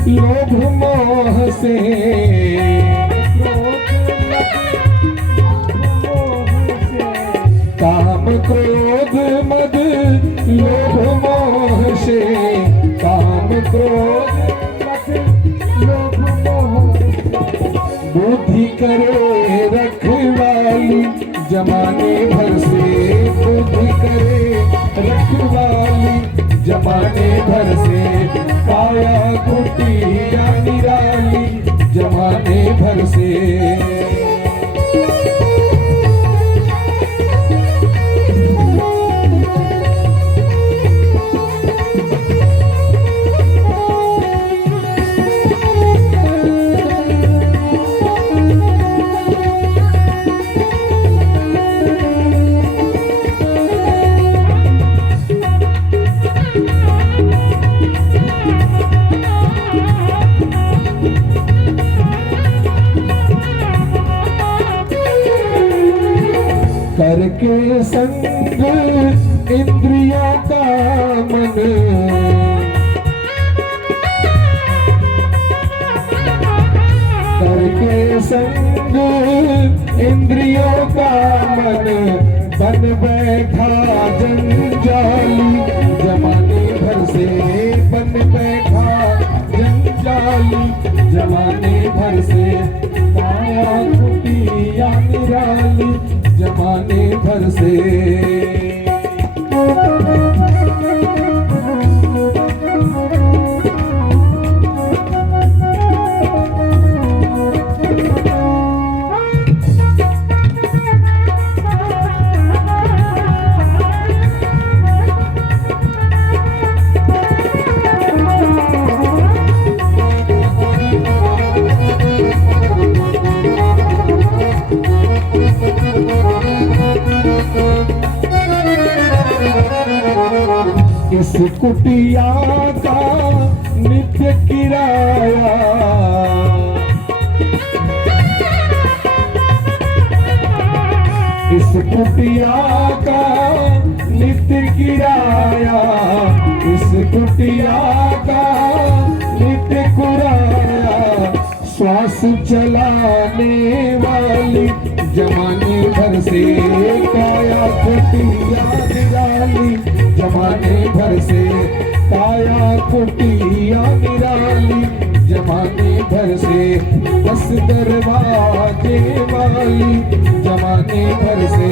लोभ मोह से। काम क्रोध मद लोभ मोह से। काम क्रोध मद लोभ मोह से। बुद्धि करे रखवाली जमाने भर से। बुद्धि करे रखवाली जमाने भर से। काया कुटिया निराली जमाने भर से। करके संग इंद्रियों का मन, करके संग इंद्रियों का मन, बन बैठा जंजाली जमाने भर से, बन बैठा जंजाली जमाने भर से, काया कुटिया निराली जमाने भर से। इस कुटिया का नित्य किराया, इस कुटिया का नित्य किराया, इस कुटिया का नित्य किराया, श्वास चलाने वाली जमाने भर से, काया कुटिया निराली जमाने भर से, काया कुटिया निराली जमाने भर से, 10 दरवाजे वाली जमाने भर से,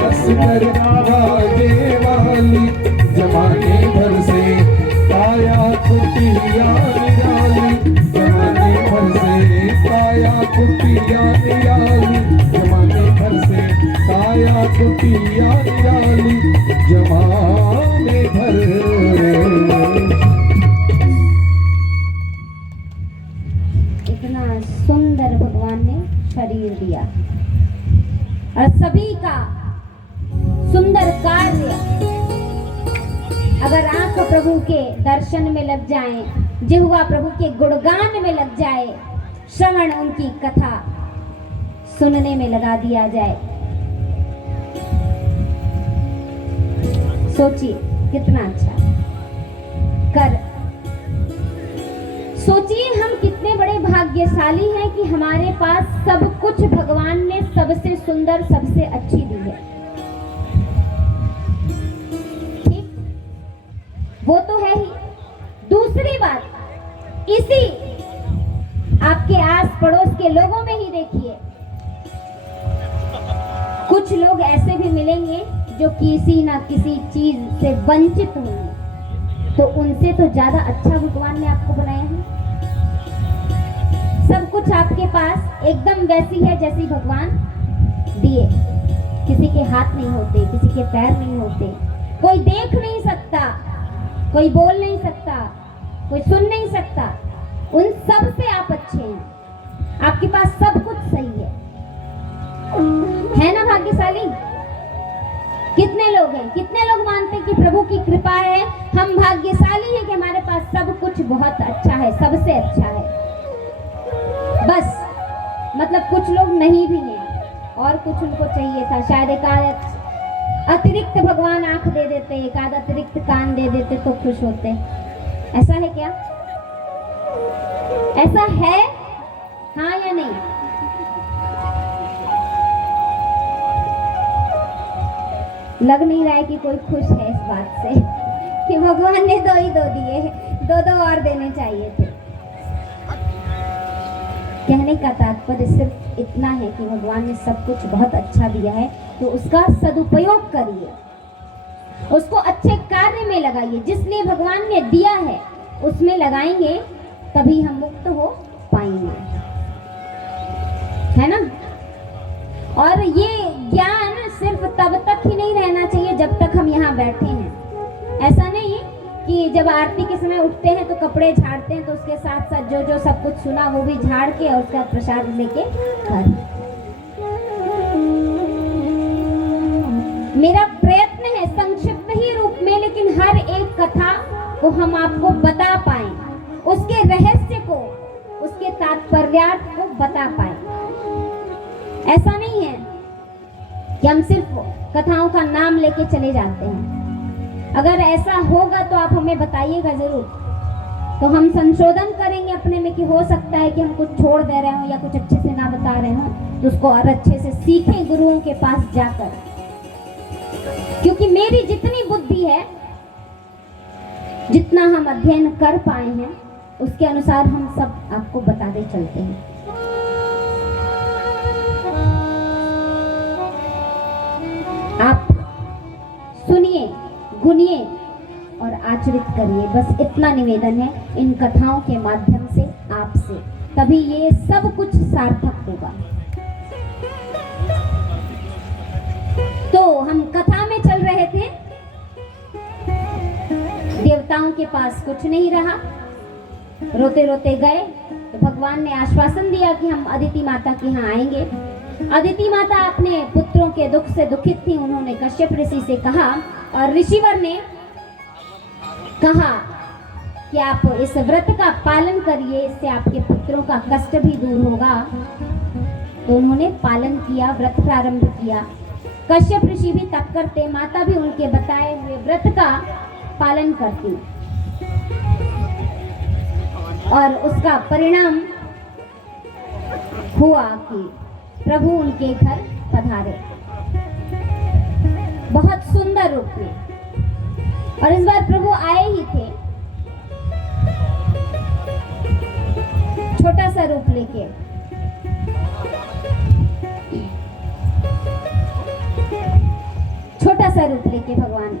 10 दरवाजे वाली जमाने भर से, काया कुटिया निराली जमाने भर से, काया कुटिया निराली जमाने भर से, काया कुटिया निराली जमाने भर। इतना सुंदर भगवान ने शरीर दिया और सभी का सुंदर कार्य अगर आंख प्रभु के दर्शन में लग जाए, जिह्वा प्रभु के गुणगान में लग जाए, श्रवण उनकी कथा सुनने में लगा दिया जाए, सोचिए कितना अच्छा कर। सोचिए हम कितने बड़े भाग्यशाली हैं कि हमारे पास सब कुछ भगवान ने सबसे सुंदर सबसे अच्छी दी है। ठीक, वो तो है ही। दूसरी बात, इसी आपके आस पड़ोस के लोगों में ही देखिए, कुछ लोग ऐसे भी मिलेंगे जो किसी ना किसी चीज से वंचित होंगे, तो उनसे तो ज्यादा अच्छा भगवान ने आपको बनाया है। सब कुछ आपके पास एकदम वैसी है जैसी भगवान दिए। किसी के हाथ नहीं होते, किसी के पैर नहीं होते, कोई देख नहीं सकता, कोई बोल नहीं सकता, कोई सुन नहीं सकता, उन सब से आप अच्छे हैं। आपके पास सब कुछ सही है ना भाग्यशाली? कितने लोग हैं, कितने लोग मानते हैं कि प्रभु की कृपा है, हम भाग्यशाली हैं कि हमारे पास सब कुछ बहुत अच्छा है, सबसे अच्छा है। बस मतलब कुछ लोग नहीं भी हैं और कुछ उनको चाहिए था, शायद एक आध अतिरिक्त भगवान आंख दे देते, एक आध अतिरिक्त कान दे देते तो खुश होते। ऐसा है क्या? ऐसा है? हाँ या नहीं? लग नहीं रहा है कि कोई खुश है इस बात से कि भगवान ने दो ही दो दिए, दो और देने चाहिए थे। कहने का तात्पर्य सिर्फ इतना है कि भगवान ने सब कुछ बहुत अच्छा दिया है, तो उसका सदुपयोग करिए, उसको अच्छे कार्य में लगाइए। जिसने भगवान ने दिया है उसमें लगाएंगे तभी हम मुक्त हो पाएंगे, है ना? और ये ज्ञान सिर्फ तब तक ही नहीं रहना चाहिए जब तक हम यहाँ बैठे हैं। ऐसा नहीं कि जब आरती के समय उठते हैं तो कपड़े झाड़ते हैं तो उसके साथ साथ जो जो सब कुछ सुना वो भी झाड़ के और उसका प्रसाद लेके घर। मेरा प्रयत्न है संक्षिप्त ही रूप में, लेकिन हर एक कथा को हम आपको बता पाएं, उसके रहस्य को, उसके तात्पर्यार्थ को बता पाएं। ऐसा नहीं है कि हम सिर्फ कथाओं का नाम लेके चले जाते हैं। अगर ऐसा होगा तो आप हमें बताइएगा जरूर, तो हम संशोधन करेंगे अपने में कि हो सकता है कि हम कुछ छोड़ दे रहे हो या कुछ अच्छे से ना बता रहे हो, तो उसको और अच्छे से सीखें गुरुओं के पास जाकर। क्योंकि मेरी जितनी बुद्धि है, जितना हम अध्ययन कर पाए हैं, उसके अनुसार हम सब आपको बताते चलते हैं। आप सुनिए, गुनिए और आचरित करिए, बस इतना निवेदन है इन कथाओं के माध्यम से आपसे, तभी ये सब कुछ सार्थक होगा। तो हम कथा में चल रहे थे, देवताओं के पास कुछ नहीं रहा, रोते रोते गए, तो भगवान ने आश्वासन दिया कि हम अदिति माता के यहाँ आएंगे। अदिति माता अपने पुत्रों के दुख से दुखित थी, उन्होंने कश्यप ऋषि से कहा, और ऋषिवर ने कहा कि आप इस व्रत का पालन करिए, इससे आपके पुत्रों का कष्ट भी दूर होगा। तो उन्होंने पालन किया, व्रत प्रारंभ किया। कश्यप ऋषि भी तप करते, माता भी उनके बताए हुए व्रत का पालन करती, और उसका परिणाम हुआ कि प्रभु उनके घर पधारे बहुत सुंदर रूप में। और इस बार प्रभु आए ही थे छोटा सा रूप लेके। छोटा सा रूप लेके भगवान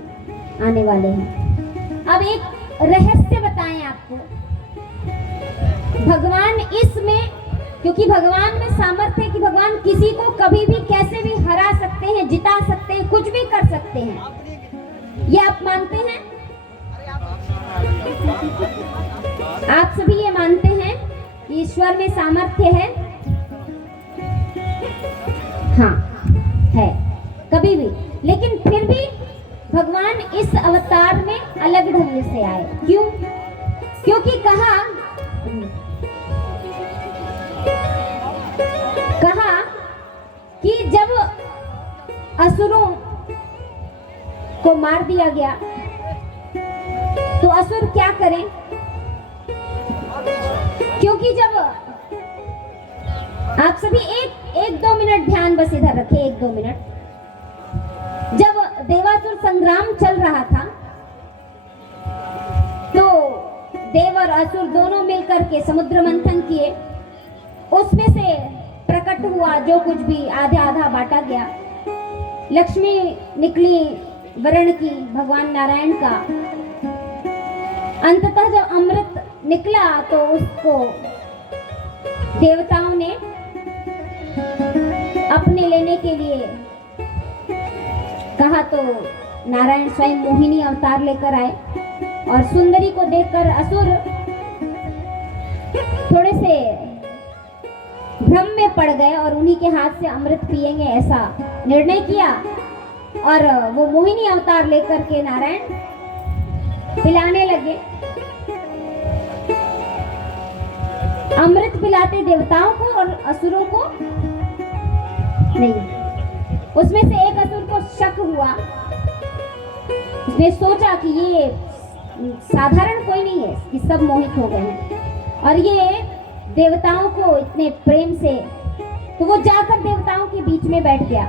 आने वाले हैं। अब एक रहस्य बताएं आपको, भगवान इसमें, क्योंकि भगवान में सामर्थ्य है कि भगवान किसी को कभी भी कैसे भी हरा सकते हैं, जिता सकते हैं, कुछ भी कर सकते हैं। ये आप मानते हैं? आप सभी ये मानते हैं कि ईश्वर में सामर्थ्य है? हाँ है, कभी भी। लेकिन फिर भी भगवान इस अवतार में अलग ढंग से आए। क्यों? क्योंकि कहा कि जब असुरों को मार दिया गया तो असुर क्या करें? क्योंकि जब आप सभी एक दो मिनट ध्यान बस इधर रखें, 1-2 मिनट। जब देवासुर संग्राम चल रहा था तो देव और असुर दोनों मिलकर के समुद्र मंथन किए, उसमें से प्रकट हुआ जो कुछ भी आधा आधा बांटा गया। लक्ष्मी निकली वर्ण की भगवान नारायण का। अंततः जब अमृत निकला तो उसको देवताओं ने अपने लेने के लिए कहा, तो नारायण स्वयं मोहिनी अवतार लेकर आए, और सुंदरी को देखकर असुर थोड़े से भ्रम में पड़ गए और उन्हीं के हाथ से अमृत पिएंगे ऐसा निर्णय किया, और वो मोहिनी अवतार लेकर के नारायण पिलाने लगे। अमृत पिलाते देवताओं को और असुरों को नहीं। उसमें से एक असुर को शक हुआ, उसने सोचा कि ये साधारण कोई नहीं है कि सब मोहित हो गए हैं, और ये देवताओं को इतने प्रेम से, तो वो जाकर देवताओं के बीच में बैठ गया।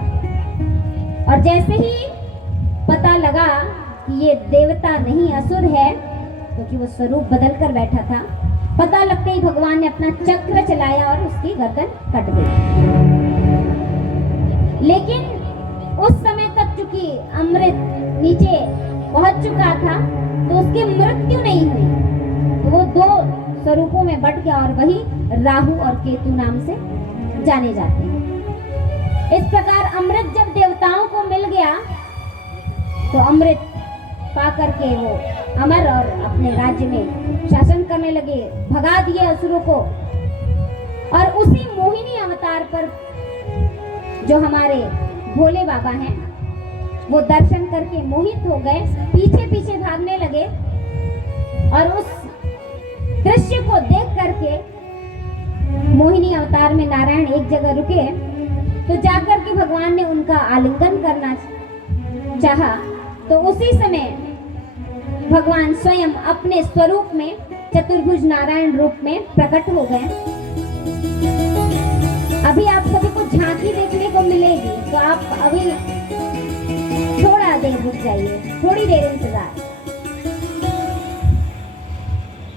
और जैसे ही पता लगा कि ये देवता नहीं असुर है, क्योंकि वो स्वरूप बदल कर बैठा था, पता लगते ही भगवान ने अपना चक्र चलाया और उसकी गर्दन कट गई। लेकिन उस समय तक चूंकि अमृत नीचे पहुंच चुका था तो उसकी मृत्यु नहीं हुई, तो वो 2 स्वरूपों में बट गया, और वही राहु और केतु नाम से जाने जाते हैं। इस प्रकार अमृत जब देवताओं को मिल गया तो अमृत पा करके वो अमर और अपने राज्य में शासन करने लगे, भगा दिए असुरों को। और उसी मोहिनी अवतार पर जो हमारे भोले बाबा हैं, वो दर्शन करके मोहित हो गए, पीछे पीछे भागने लगे, और उस दृश्य को देख करके मोहिनी अवतार में नारायण एक जगह रुके, तो जाकर के भगवान ने उनका आलिंगन करना चाहा तो उसी समय भगवान स्वयं अपने स्वरूप में चतुर्भुज नारायण रूप में प्रकट हो गए। अभी आप सभी को झांकी देखने को मिलेगी, तो आप अभी थोड़ा देर रुक जाइए, थोड़ी देर इंतजार।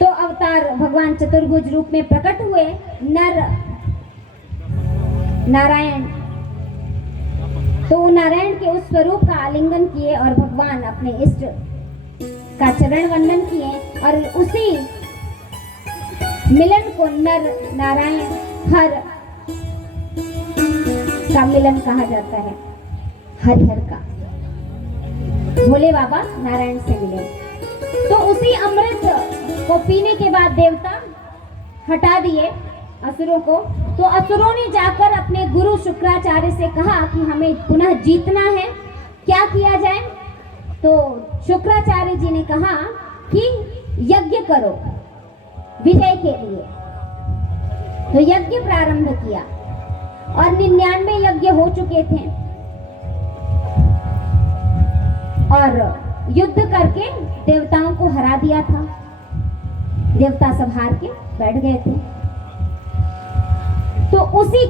तो अवतार भगवान चतुर्भुज रूप में प्रकट हुए, नर नारायण। तो नारायण के उस स्वरूप का आलिंगन किए और भगवान अपने इष्ट का चरण वंदन किए, और उसी मिलन को नर नारायण हर का मिलन कहा जाता है। हरिहर का भोले बाबा नारायण से मिले। तो उसी अमृत को पीने के बाद देवता हटा दिए असुरों को। तो असुरों ने जाकर अपने गुरु शुक्राचार्य से कहा कि हमें पुनः जीतना है, क्या किया जाए। तो शुक्राचार्य जी ने कहा कि यज्ञ करो विजय के लिए। तो यज्ञ प्रारंभ किया और 99 यज्ञ हो चुके थे, और युद्ध करके देवताओं को हरा दिया था। देवता सब हार के बैठ गए थे। तो उसी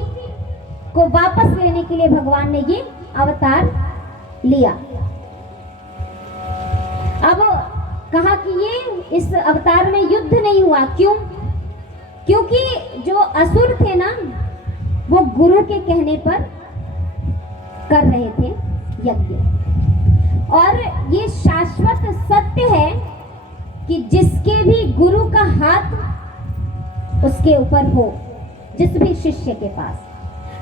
को वापस लेने के लिए भगवान ने ये अवतार लिया। अब कहा कि ये इस अवतार में युद्ध नहीं हुआ। क्यों? क्योंकि जो असुर थे ना, वो गुरु के कहने पर कर रहे थे यज्ञ। और ये शाश्वत सत्य है कि जिसके भी गुरु का हाथ उसके ऊपर हो, जिस भी शिष्य के पास,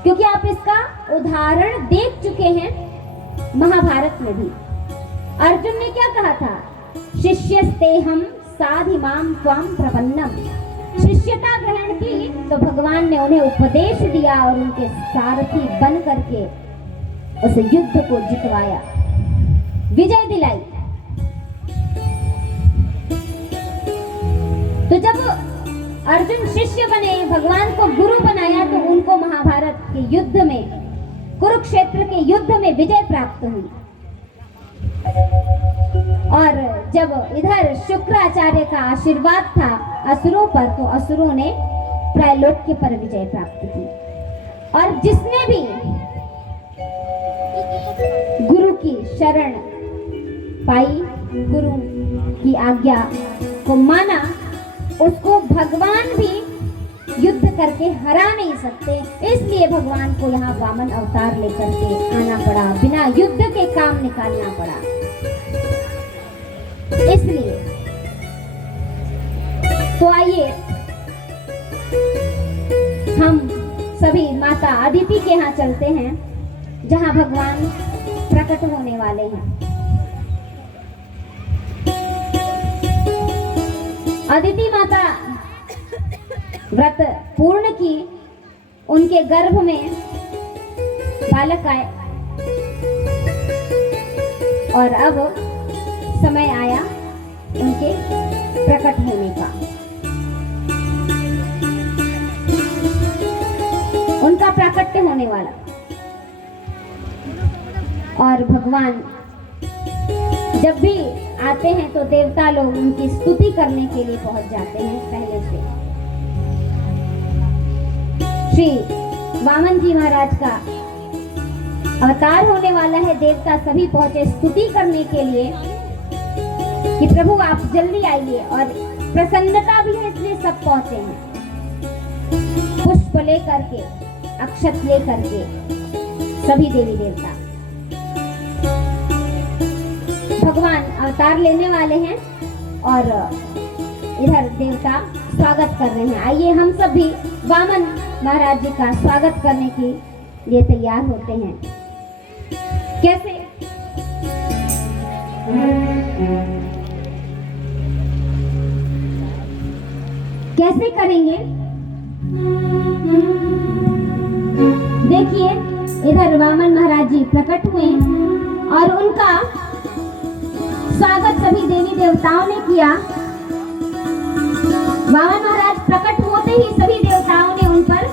क्योंकि आप इसका उदाहरण देख चुके हैं महाभारत में भी। अर्जुन ने क्या कहा था? शिष्यस्तेहम साधिमाम त्वाम प्रपन्नम। शिष्यता ग्रहण की तो भगवान ने उन्हें उपदेश दिया और उनके सारथी बन करके उस युद्ध को जितवाया, विजय दिलाई। तो जब अर्जुन शिष्य बने, भगवान को गुरु बनाया, तो उनको महाभारत के युद्ध में, कुरुक्षेत्र के युद्ध में विजय प्राप्त हुई। और जब इधर शुक्राचार्य का आशीर्वाद था असुरों पर, तो असुरों ने त्रैलोक्य पर विजय प्राप्त की। और जिसने भी गुरु की शरण पाई, गुरु की आज्ञा को माना, उसको भगवान भी युद्ध करके हरा नहीं सकते। इसलिए भगवान को यहाँ वामन अवतार लेकर के आना पड़ा, बिना युद्ध के काम निकालना पड़ा। इसलिए तो आइए हम सभी माता अदिति के यहाँ चलते हैं, जहाँ भगवान प्रकट होने वाले हैं। अदिति माता व्रत पूर्ण की, उनके गर्भ में बालक आए, और अब समय आया उनके प्रकट होने का। उनका प्राकट्य होने वाला, और भगवान जब भी आते हैं तो देवता लोग उनकी स्तुति करने के लिए पहुंच जाते हैं पहले से। श्री वामन जी महाराज का अवतार होने वाला है। देवता सभी पहुंचे स्तुति करने के लिए कि प्रभु आप जल्दी आइए, और प्रसन्नता भी है इसलिए सब पहुंचे हैं, पुष्प लेकर के, अक्षत लेकर के, सभी देवी देवता। भगवान अवतार लेने वाले हैं और इधर देवता स्वागत कर रहे हैं। आइए हम सब भी वामन महाराज जी का स्वागत करने के लिए तैयार होते हैं। कैसे? कैसे करेंगे? देखिए, इधर वामन महाराज जी प्रकट हुए और उनका स्वागत सभी देवी देवताओं ने किया। वामन महाराज प्रकट होते ही सभी देवताओं ने उन पर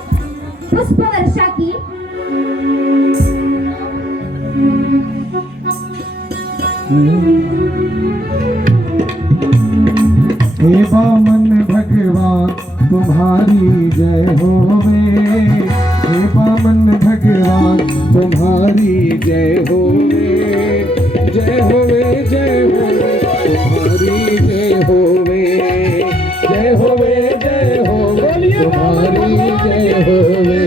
पुष्प वर्षा की। हे बामन भगवान तुम्हारी जय होवे, हे बामन भगवान तुम्हारी जय होवे, जय होवे जय होवे तुम्हारी जय होवे, जय होवे जय होवे तुम्हारी जय होवे,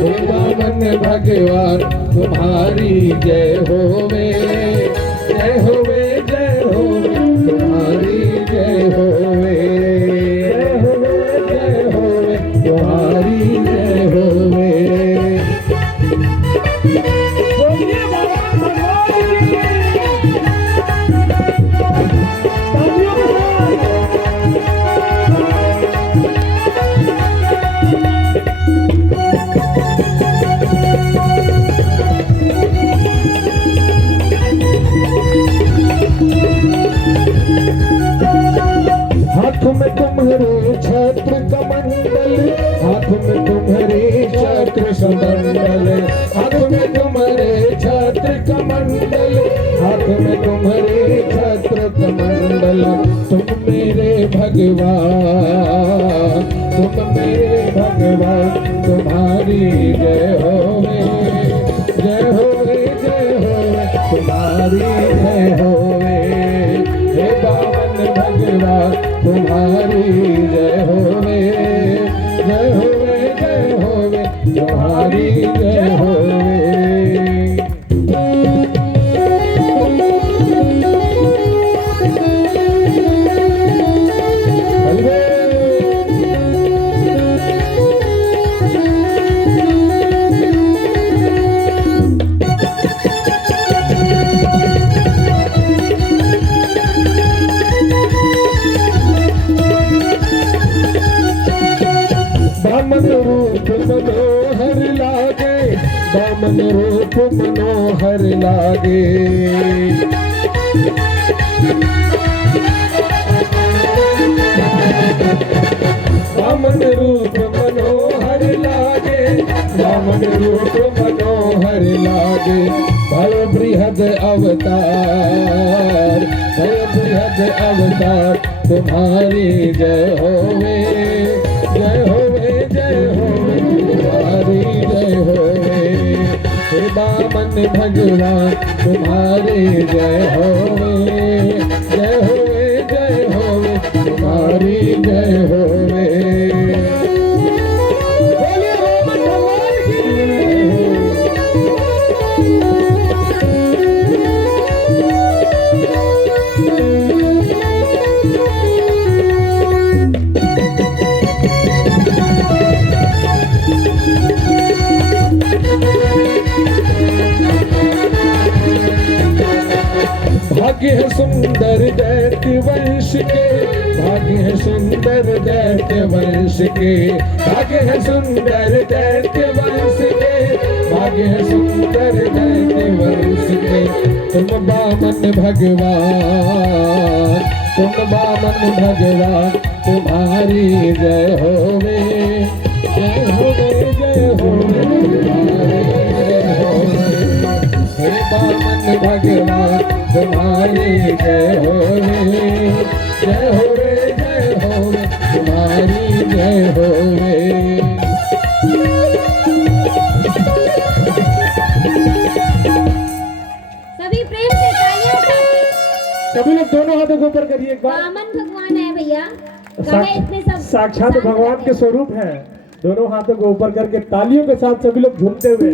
हे बामन भगवान तुम्हारी जय होवे, जय होवे जय होवे तुम्हारी जय होवे, जय होवे जय होवे तुम्हारी जय होवे। बोलिए भगवान भगवान की तालियों के साथ। हाथ में तुम्हारे छत्र कमंडल, हाथ में तुम्हारे छत्र समंडल, हाथ में तुम्हारे छत्र कमंडल, हाथ में तुम्हारे छत्र कमंडल, तुम मेरे भगवान, तुम मेरे भगवान तुम्हारी जय होवे, जय होवे जय होवे तुम्हारी जय होवे, हे बामन भगवान तुम्हारी जय होवे, जय होवे जय होवे तुम्हारी जय होवे। बामन रूप मनोहर लागे, बामन रूप मनोहर लागे, बामन रूप मनोहर लागे, बामन रूप मनोहर लागे, भय बृहद अवतार, भय बृहद अवतार तुम्हारी जय होवे, जय होवे जय होवे तुम्हारी जय होवे, हे बामन भगवान तुम्हारी जय होवे, जय होवे जय होवे तुम्हारी जय होवे। बोलिए बामन भगवान की जय भाग्य है सुंदर दैत्य वंश के, भाग्य है सुंदर दैत्य वंश के, भाग्य है सुंदर दैत्य वंश के, भाग्य है सुंदर दैत्य वंश के, तुम बामन भगवान, तुम बामन भगवान तुम्हारी जय होवे, जय होवे जय होवे तुम्हारी जय होवे, हे बामन भगवान तुम्हारी जय होवे, जय होवे जय होवे तुम्हारी जय होवे। सभी प्रेम से तालियों से। सभी लोग दोनों हाथों को ऊपर करिए एक बार। बामन भगवान है भैया, कहे इतने सब साक्षात शांत भगवान रहते के हैं। स्वरूप है। दोनों हाथों को ऊपर करके तालियों के साथ सभी लोग झूमते हुए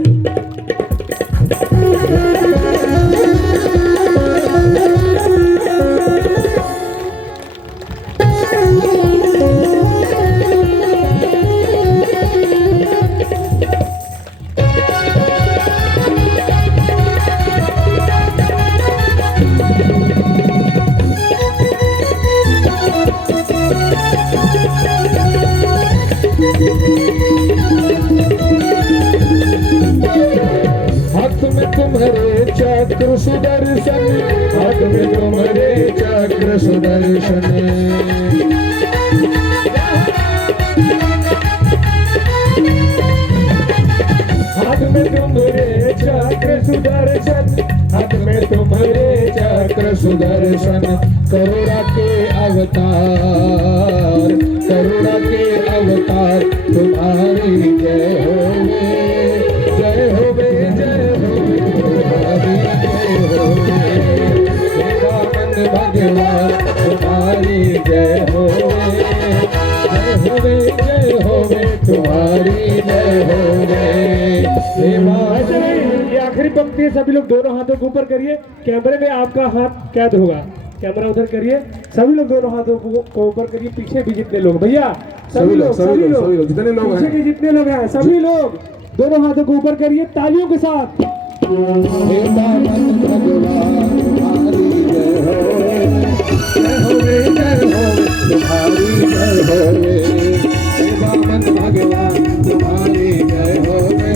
हाथ में तुम्हारे चक्र सुदर्शन, हाथ में तुम्हारे चक्र सुदर्शन, हाथ में तुम्हारे चक्र सुदर्शन, हाथ में तुम्हारे चक्र सुदर्शन करुणा के अवतार, करुणा के अवतार तुम्हारी जय होवे, जय होवे, जय होवे, तुम्हारी जय होवे। हे वामन भगवान तुम्हारी जय होवे, जय होवे, जय होवे, तुम्हारी जय होवे। हे ऐसे नहीं, ये आखिरी पंक्ति है। सभी लोग दोनों हाथों को ऊपर करिए। कैमरे में आपका हाथ कैद होगा। कैमरा उधर करिए। सभी लोग दोनों हाथों को ऊपर करिए। पीछे भी जितने लोग, भैया सभी लोग जितने लोग पीछे के जितने लोग हैं, सभी लोग दोनों हाथों को ऊपर करिए तालियों के साथ। हे वामन भगवान तुम्हारी जय होवे, जय होवे, जय होवे, तुम्हारी जय होवे। हे वामन भगवान तुम्हारी जय होवे,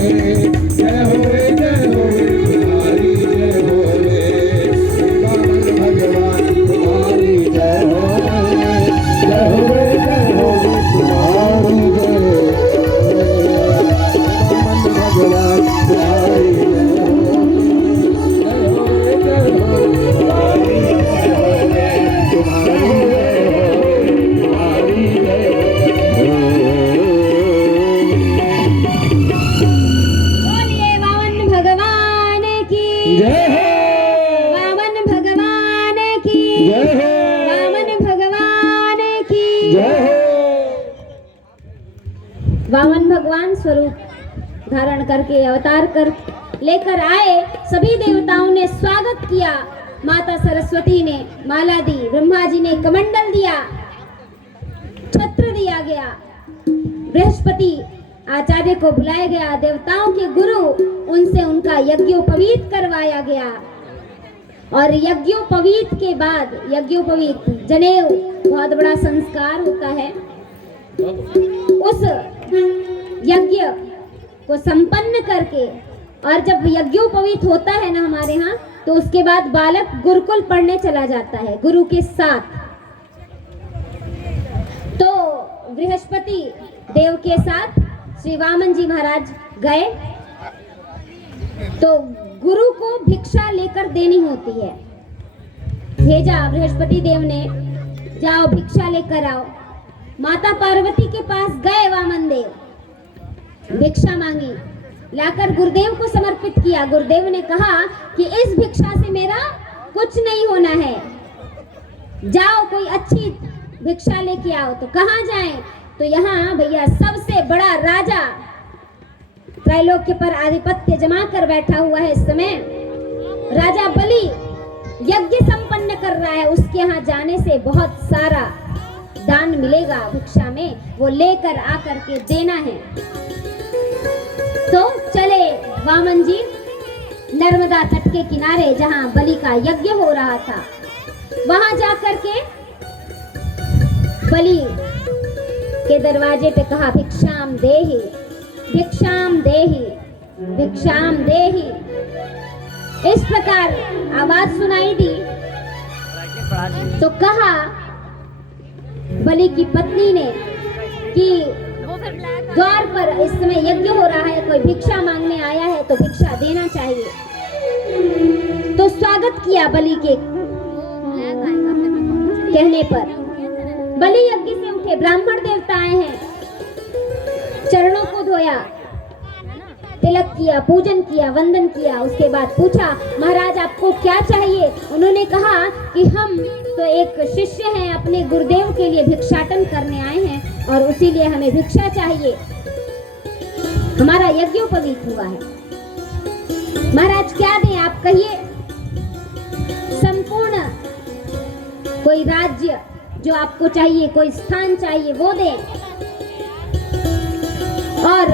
जय होवे, जय होवे, तुम्हारी जय होवे। हे वामन भगवान तुम्हारी जय होवे, जय होवे, जय होवे, तुम्हारी जय होवे। भगवान तुम्हारी जय बोलिए वामन भगवान की जय हो, वामन भगवान की जय हो, वामन भगवान की जय हो। वामन भगवान स्वरूप धारण करके अवतार कर लेकर आए। सभी देवताओं ने स्वागत किया। माता सरस्वती ने माला दी, ब्रह्मा जी ने कमंडल दिया, छत्र दिया गया, बृहस्पति आचार्य को बुलाया गया, देवताओं के गुरु उनसे उनका यज्ञोपवीत करवाया गया। और यज्ञोपवीत के बाद, यज्ञोपवीत जनेऊ बहुत बड़ा संस्कार होता है। उस यज्ञ को संपन्न करके, और जब यज्ञोपवीत होता है ना हमारे यहाँ, तो उसके बाद बालक गुरुकुल पढ़ने चला जाता है गुरु के साथ। तो बृहस्पति देव के साथ श्री वामन जी महाराज गए। तो गुरु को भिक्षा लेकर देनी होती है। भेजा बृहस्पति देव ने, जाओ भिक्षा लेकर आओ। माता पार्वती के पास गए वामन देव, भिक्षा मांगी, लाकर गुरुदेव को समर्पित किया। गुरुदेव ने कहा कि इस भिक्षा से मेरा कुछ नहीं होना है, जाओ कोई अच्छी भिक्षा लेके आओ। तो कहाँ जाएं? तो यहाँ भैया सबसे बड़ा राजा त्रैलोक्य पर आधिपत्य जमा कर बैठा हुआ है इस समय, राजा बलि यज्ञ संपन्न कर रहा है। उसके यहाँ जाने से बहुत सारा दान मिलेगा भिक्षा में, वो लेकर आकर के देना है। तो चले वामन जी नर्मदा तट के किनारे, जहां बलि का यज्ञ हो रहा था, वहां जाकर के बलि के दरवाजे पे कहा, भिक्षाम देहि, भिक्षाम देहि, भिक्षाम देहि। इस प्रकार आवाज सुनाई दी। तो कहा बलि की पत्नी ने कि द्वार पर इस समय यज्ञ हो रहा है, कोई भिक्षा मांगने आया है तो भिक्षा देना चाहिए। तो स्वागत किया बलि के कहने पर। बलि यज्ञ से उठे, ब्राह्मण देवता आए हैं, चरणों को धोया, तिलक किया, पूजन किया, वंदन किया। उसके बाद पूछा, महाराज आपको क्या चाहिए? उन्होंने कहा कि हम तो एक शिष्य हैं, अपने गुरुदेव के लिए भिक्षाटन करने आए हैं और उसीलिए हमें भिक्षा चाहिए, हमारा यज्ञोपवीत हुआ है। महाराज क्या दें आप कहिए? संपूर्ण कोई राज्य जो आपको चाहिए, कोई स्थान चाहिए, वो दें। और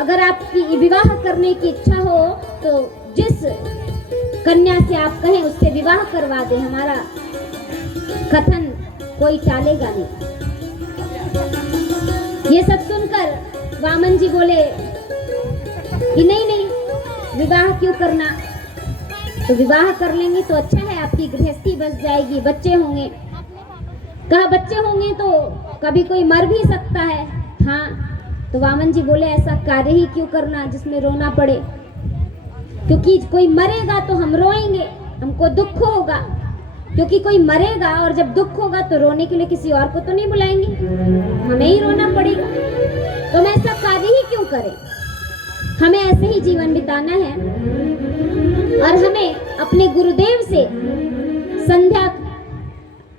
अगर आपकी विवाह करने की इच्छा हो तो जिस कन्या से आप कहें उससे विवाह करवा दें, हमारा कथन कोई टालेगा नहीं। ये सब सुनकर वामन जी बोले कि नहीं नहीं, विवाह क्यों करना, तो विवाह कर लेंगे तो अच्छा है, आपकी गृहस्थी बच जाएगी, बच्चे होंगे। कहा बच्चे होंगे तो कभी कोई मर भी सकता है। हाँ, तो वामन जी बोले ऐसा कार्य ही क्यों करना जिसमें रोना पड़े, क्योंकि कोई मरेगा तो हम रोएंगे, हमको दुख होगा। क्योंकि कोई मरेगा और जब दुख होगा तो रोने के लिए किसी और को तो नहीं बुलाएंगे, हमें ही रोना पड़ेगा। तो हम ऐसा कार्य ही क्यों करें? हमें ऐसे ही जीवन बिताना है और हमें अपने गुरुदेव से संध्या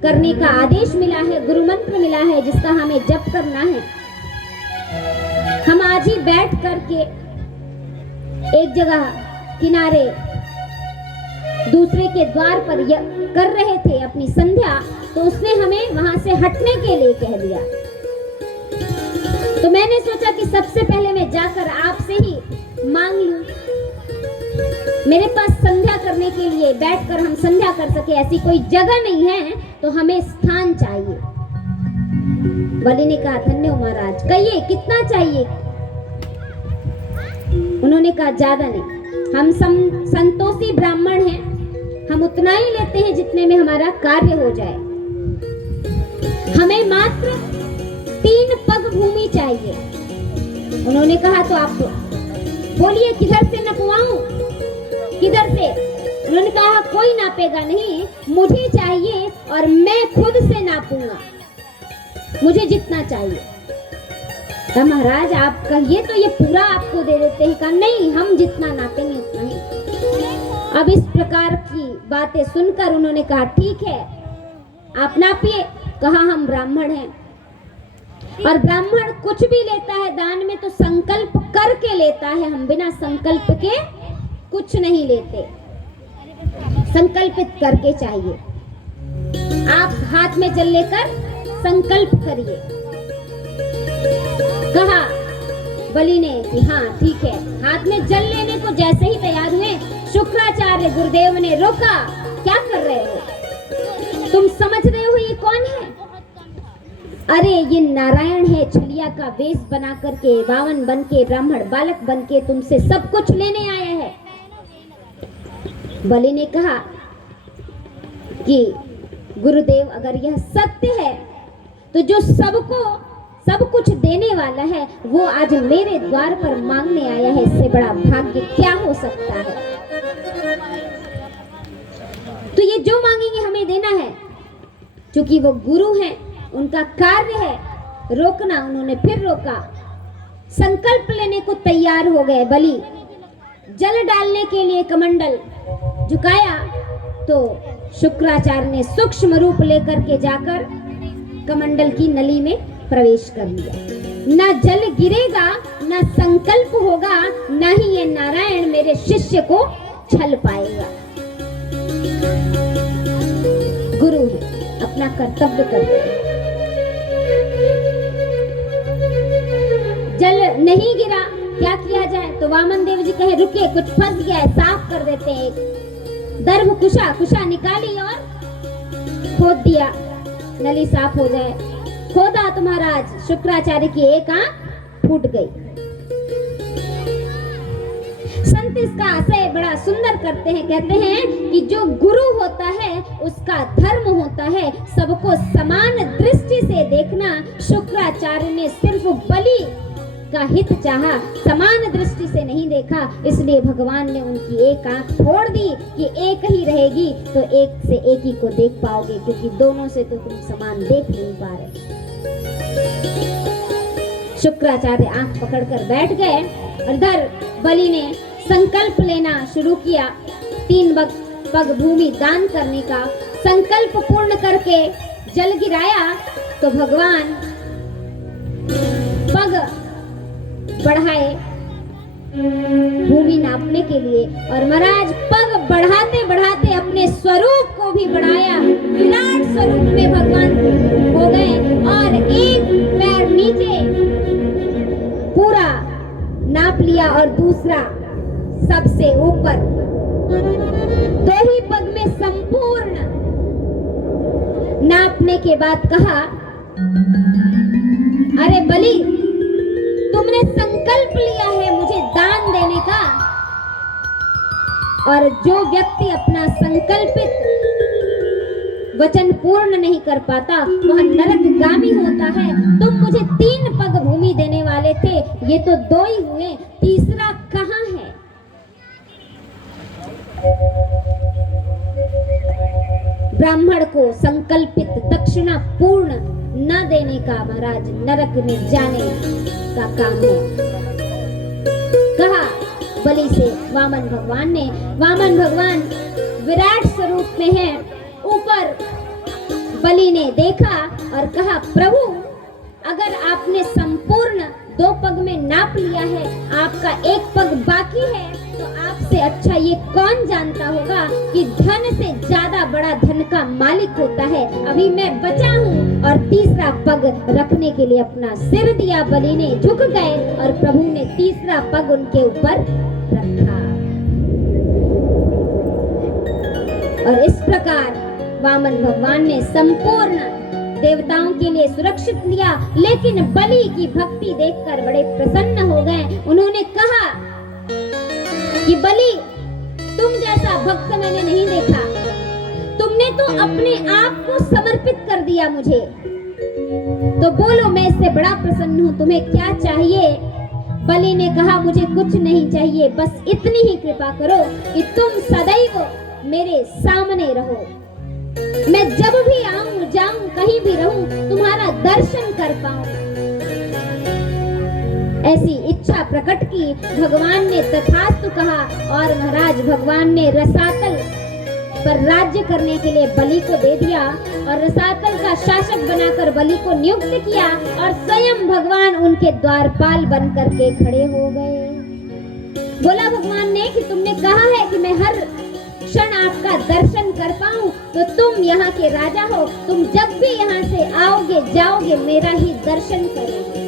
करने का आदेश मिला है, गुरु मंत्र मिला है जिसका हमें जप करना है। हम आज ही बैठ करके एक जगह किनारे दूसरे के द्वार पर कर रहे थे अपनी संध्या, तो उसने हमें वहां से हटने के लिए कह दिया। तो मैंने सोचा कि सबसे पहले मैं जाकर आपसे ही मांग लूं, मेरे पास संध्या करने के लिए बैठकर हम संध्या कर सके ऐसी कोई जगह नहीं है, तो हमें स्थान चाहिए। बलि ने कहा धन्य हो महाराज, कहिए कितना चाहिए? उन्होंने कहा ज्यादा नहीं, हम संतोषी ब्राह्मण हैं, हम उतना ही लेते हैं जितने में हमारा कार्य हो जाए। हमें मात्र 3 पग भूमि चाहिए। उन्होंने कहा तो आप बोलिए किधर से नपवाऊं, किधर से? उन्होंने कहा कोई नापेगा नहीं, मुझे चाहिए और मैं खुद से नापूंगा, मुझे जितना चाहिए। तो महाराज आप कहिए तो ये पूरा आपको दे देते हैं। कहा नहीं, हम जितना नापेंगे उतना ही। अब इस प्रकार की बातें सुनकर उन्होंने कहा ठीक है आप नापिए। कहा हम ब्राह्मण हैं और ब्राह्मण कुछ भी लेता है दान में तो संकल्प करके लेता है, हम बिना संकल्प के कुछ नहीं लेते, संकल्पित करके चाहिए। आप हाथ में जल लेकर संकल्प करिए। कहा बलि ने कि हाँ ठीक है। हाथ में जल लेने को जैसे ही तैयार हुए, शुक्राचार्य गुरुदेव ने रोका, क्या कर रहे हो? तुम समझ रहे हो ये कौन है? अरे ये नारायण है, छलिया का वेश बना करके, बावन बन के, ब्राह्मण बालक बन के तुमसे सब कुछ लेने आया है। बलि ने कहा कि गुरुदेव अगर यह सत्य है तो जो सबको सब कुछ देने वाला है वो आज मेरे द्वार पर मांगने आया है, इससे बड़ा भाग्य क्या हो सकता है? तो ये जो मांगेंगे हमें देना है, क्योंकि वो गुरु हैं, उनका कार्य है रोकना। उन्होंने फिर रोका, संकल्प लेने को तैयार हो गए। बलि जल डालने के लिए कमंडल झुकाया तो शुक्राचार्य ने सूक्ष्म रूप लेकर के जाकर कमंडल की नली में प्रवेश कर लिया। न जल गिरेगा, न संकल्प होगा, न ही ये नारायण मेरे शिष्य को छल पाएगा। गुरु है, अपना कर्तव्य करते हैं। जल नहीं गिरा, क्या किया जाए? तो वामन देव जी कहे रुकिए, कुछ फंस गया है, साफ कर देते हैं। दर्भ कुशा निकाली और खोद दिया, नली साफ हो जाए। खोदा तो महाराज शुक्राचार्य की एक आंख फूट गई। संत इसका आशय बड़ा सुंदर करते हैं, कहते हैं कि जो गुरु होता है उसका धर्म होता है सबको समान दृष्टि से देखना। शुक्राचार्य ने सिर्फ बलि का हित चाहा, समान दृष्टि से नहीं देखा, इसलिए भगवान ने उनकी एक आंख फोड़ दी कि एक ही रहेगी तो एक से एक ही को देख पाओगे, क्योंकि दोनों से तो तुम समान देख नहीं पा रहे। शुक्राचार्य आंख पकड़कर बैठ गए और इधर बलि ने संकल्प लेना शुरू किया। 3 पग भूमि दान करने का संकल्प पूर्ण करके जल गिराया तो भगवान पग बढ़ाए भूमि नापने के लिए, और महाराज पग बढ़ाते बढ़ाते अपने स्वरूप को भी बढ़ाया। विराट स्वरूप में भगवान हो गए और एक पैर नीचे पूरा नाप लिया और दूसरा सबसे ऊपर। 2 ही पग में संपूर्ण नापने के बाद कहा, अरे बलि तुमने संकल्प लिया है मुझे दान देने का, और जो व्यक्ति अपना संकल्पित वचन पूर्ण नहीं कर पाता वह नरकगामी होता है। तुम मुझे 3 पग भूमि देने वाले थे, ये तो 2 ही हुए, तीसरा कहाँ है? ब्राह्मण को संकल्पित दक्षिणा पूर्ण न देने का महाराज नरक में जाने का काम है। कहा बलि से वामन भगवान ने। वामन भगवान विराट स्वरूप में है। ऊपर बलि ने देखा और कहा, प्रभु अगर आपने संपूर्ण 2 पग में नाप लिया है, आपका 1 पग बाकी है, तो आपसे अच्छा ये कौन जानता होगा कि धन से ज्यादा बड़ा धन का मालिक होता है। अभी मैं बचा हूँ। और तीसरा पग रखने के लिए अपना सिर दिया। बलि ने झुक गए और प्रभु ने तीसरा पग उनके ऊपर रखा। और इस प्रकार वामन भगवान ने संपूर्ण देवताओं के लिए सुरक्षित लिया। लेकिन बलि की भक्ति देखकर बड़े प्रसन्न हो गए। उन्होंने कहा कि बलि, तुम जैसा भक्त मैंने नहीं देखा। तुमने तो अपने आप को समर्पित कर दिया मुझे। तो बोलो, मैं इससे बड़ा प्रसन्न हूँ, तुम्हें क्या चाहिए? बलि ने कहा, मुझे कुछ नहीं चाहिए, बस इतनी ही कृपा करो कि तुम सदैव मेरे सामने रहो। मैं जब भी आऊं जाऊं कहीं भी रहूं, तुम्हारा दर्शन कर पाऊं। ऐसी इच्छा प्रकट की। भगवान ने तथास्तु कहा और महाराज भगवान ने रसातल पर राज्य करने के लिए बलि को दे दिया और रसातल का शासक बनाकर बलि को नियुक्त किया और स्वयं भगवान उनके द्वारपाल बनकर के खड़े हो गए। बोला भगवान ने कि तुमने कहा है कि मैं हर क्षण आपका दर्शन कर पाऊं, तो तुम यहाँ के राजा हो। तुम जब भी यहाँ से आओगे जाओगे मेरा ही दर्शन करोगे।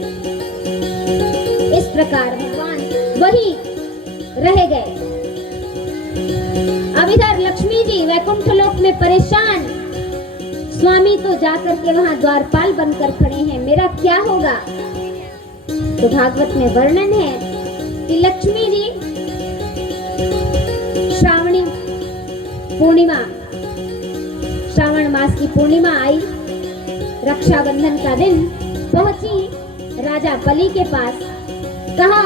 इस प्रकार भगवान वही रह गए। अब इधर लक्ष्मी जी वैकुंठ लोक में परेशान। स्वामी तो जाकर के वहां द्वारपाल बनकर खड़े हैं, मेरा क्या होगा? तो भागवत में वर्णन है कि लक्ष्मी जी श्रावणी पूर्णिमा, श्रावण मास की पूर्णिमा आई, रक्षाबंधन का दिन पहुंची राजा बलि के पास। कहा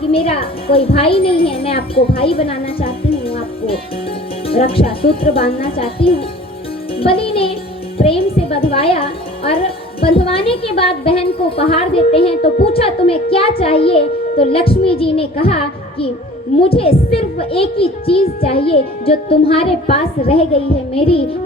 कि मेरा कोई भाई नहीं है, मैं आपको भाई बनाना चाहती हूँ, आपको रक्षा सूत्र बांधना चाहती हूँ। बलि ने प्रेम से बंधवाया और बंधवाने के बाद बहन को उपहार देते हैं। तो पूछा, तुम्हें क्या चाहिए? तो लक्ष्मी जी ने कहा कि मुझे सिर्फ एक ही चीज चाहिए जो तुम्हारे पास रह गई है,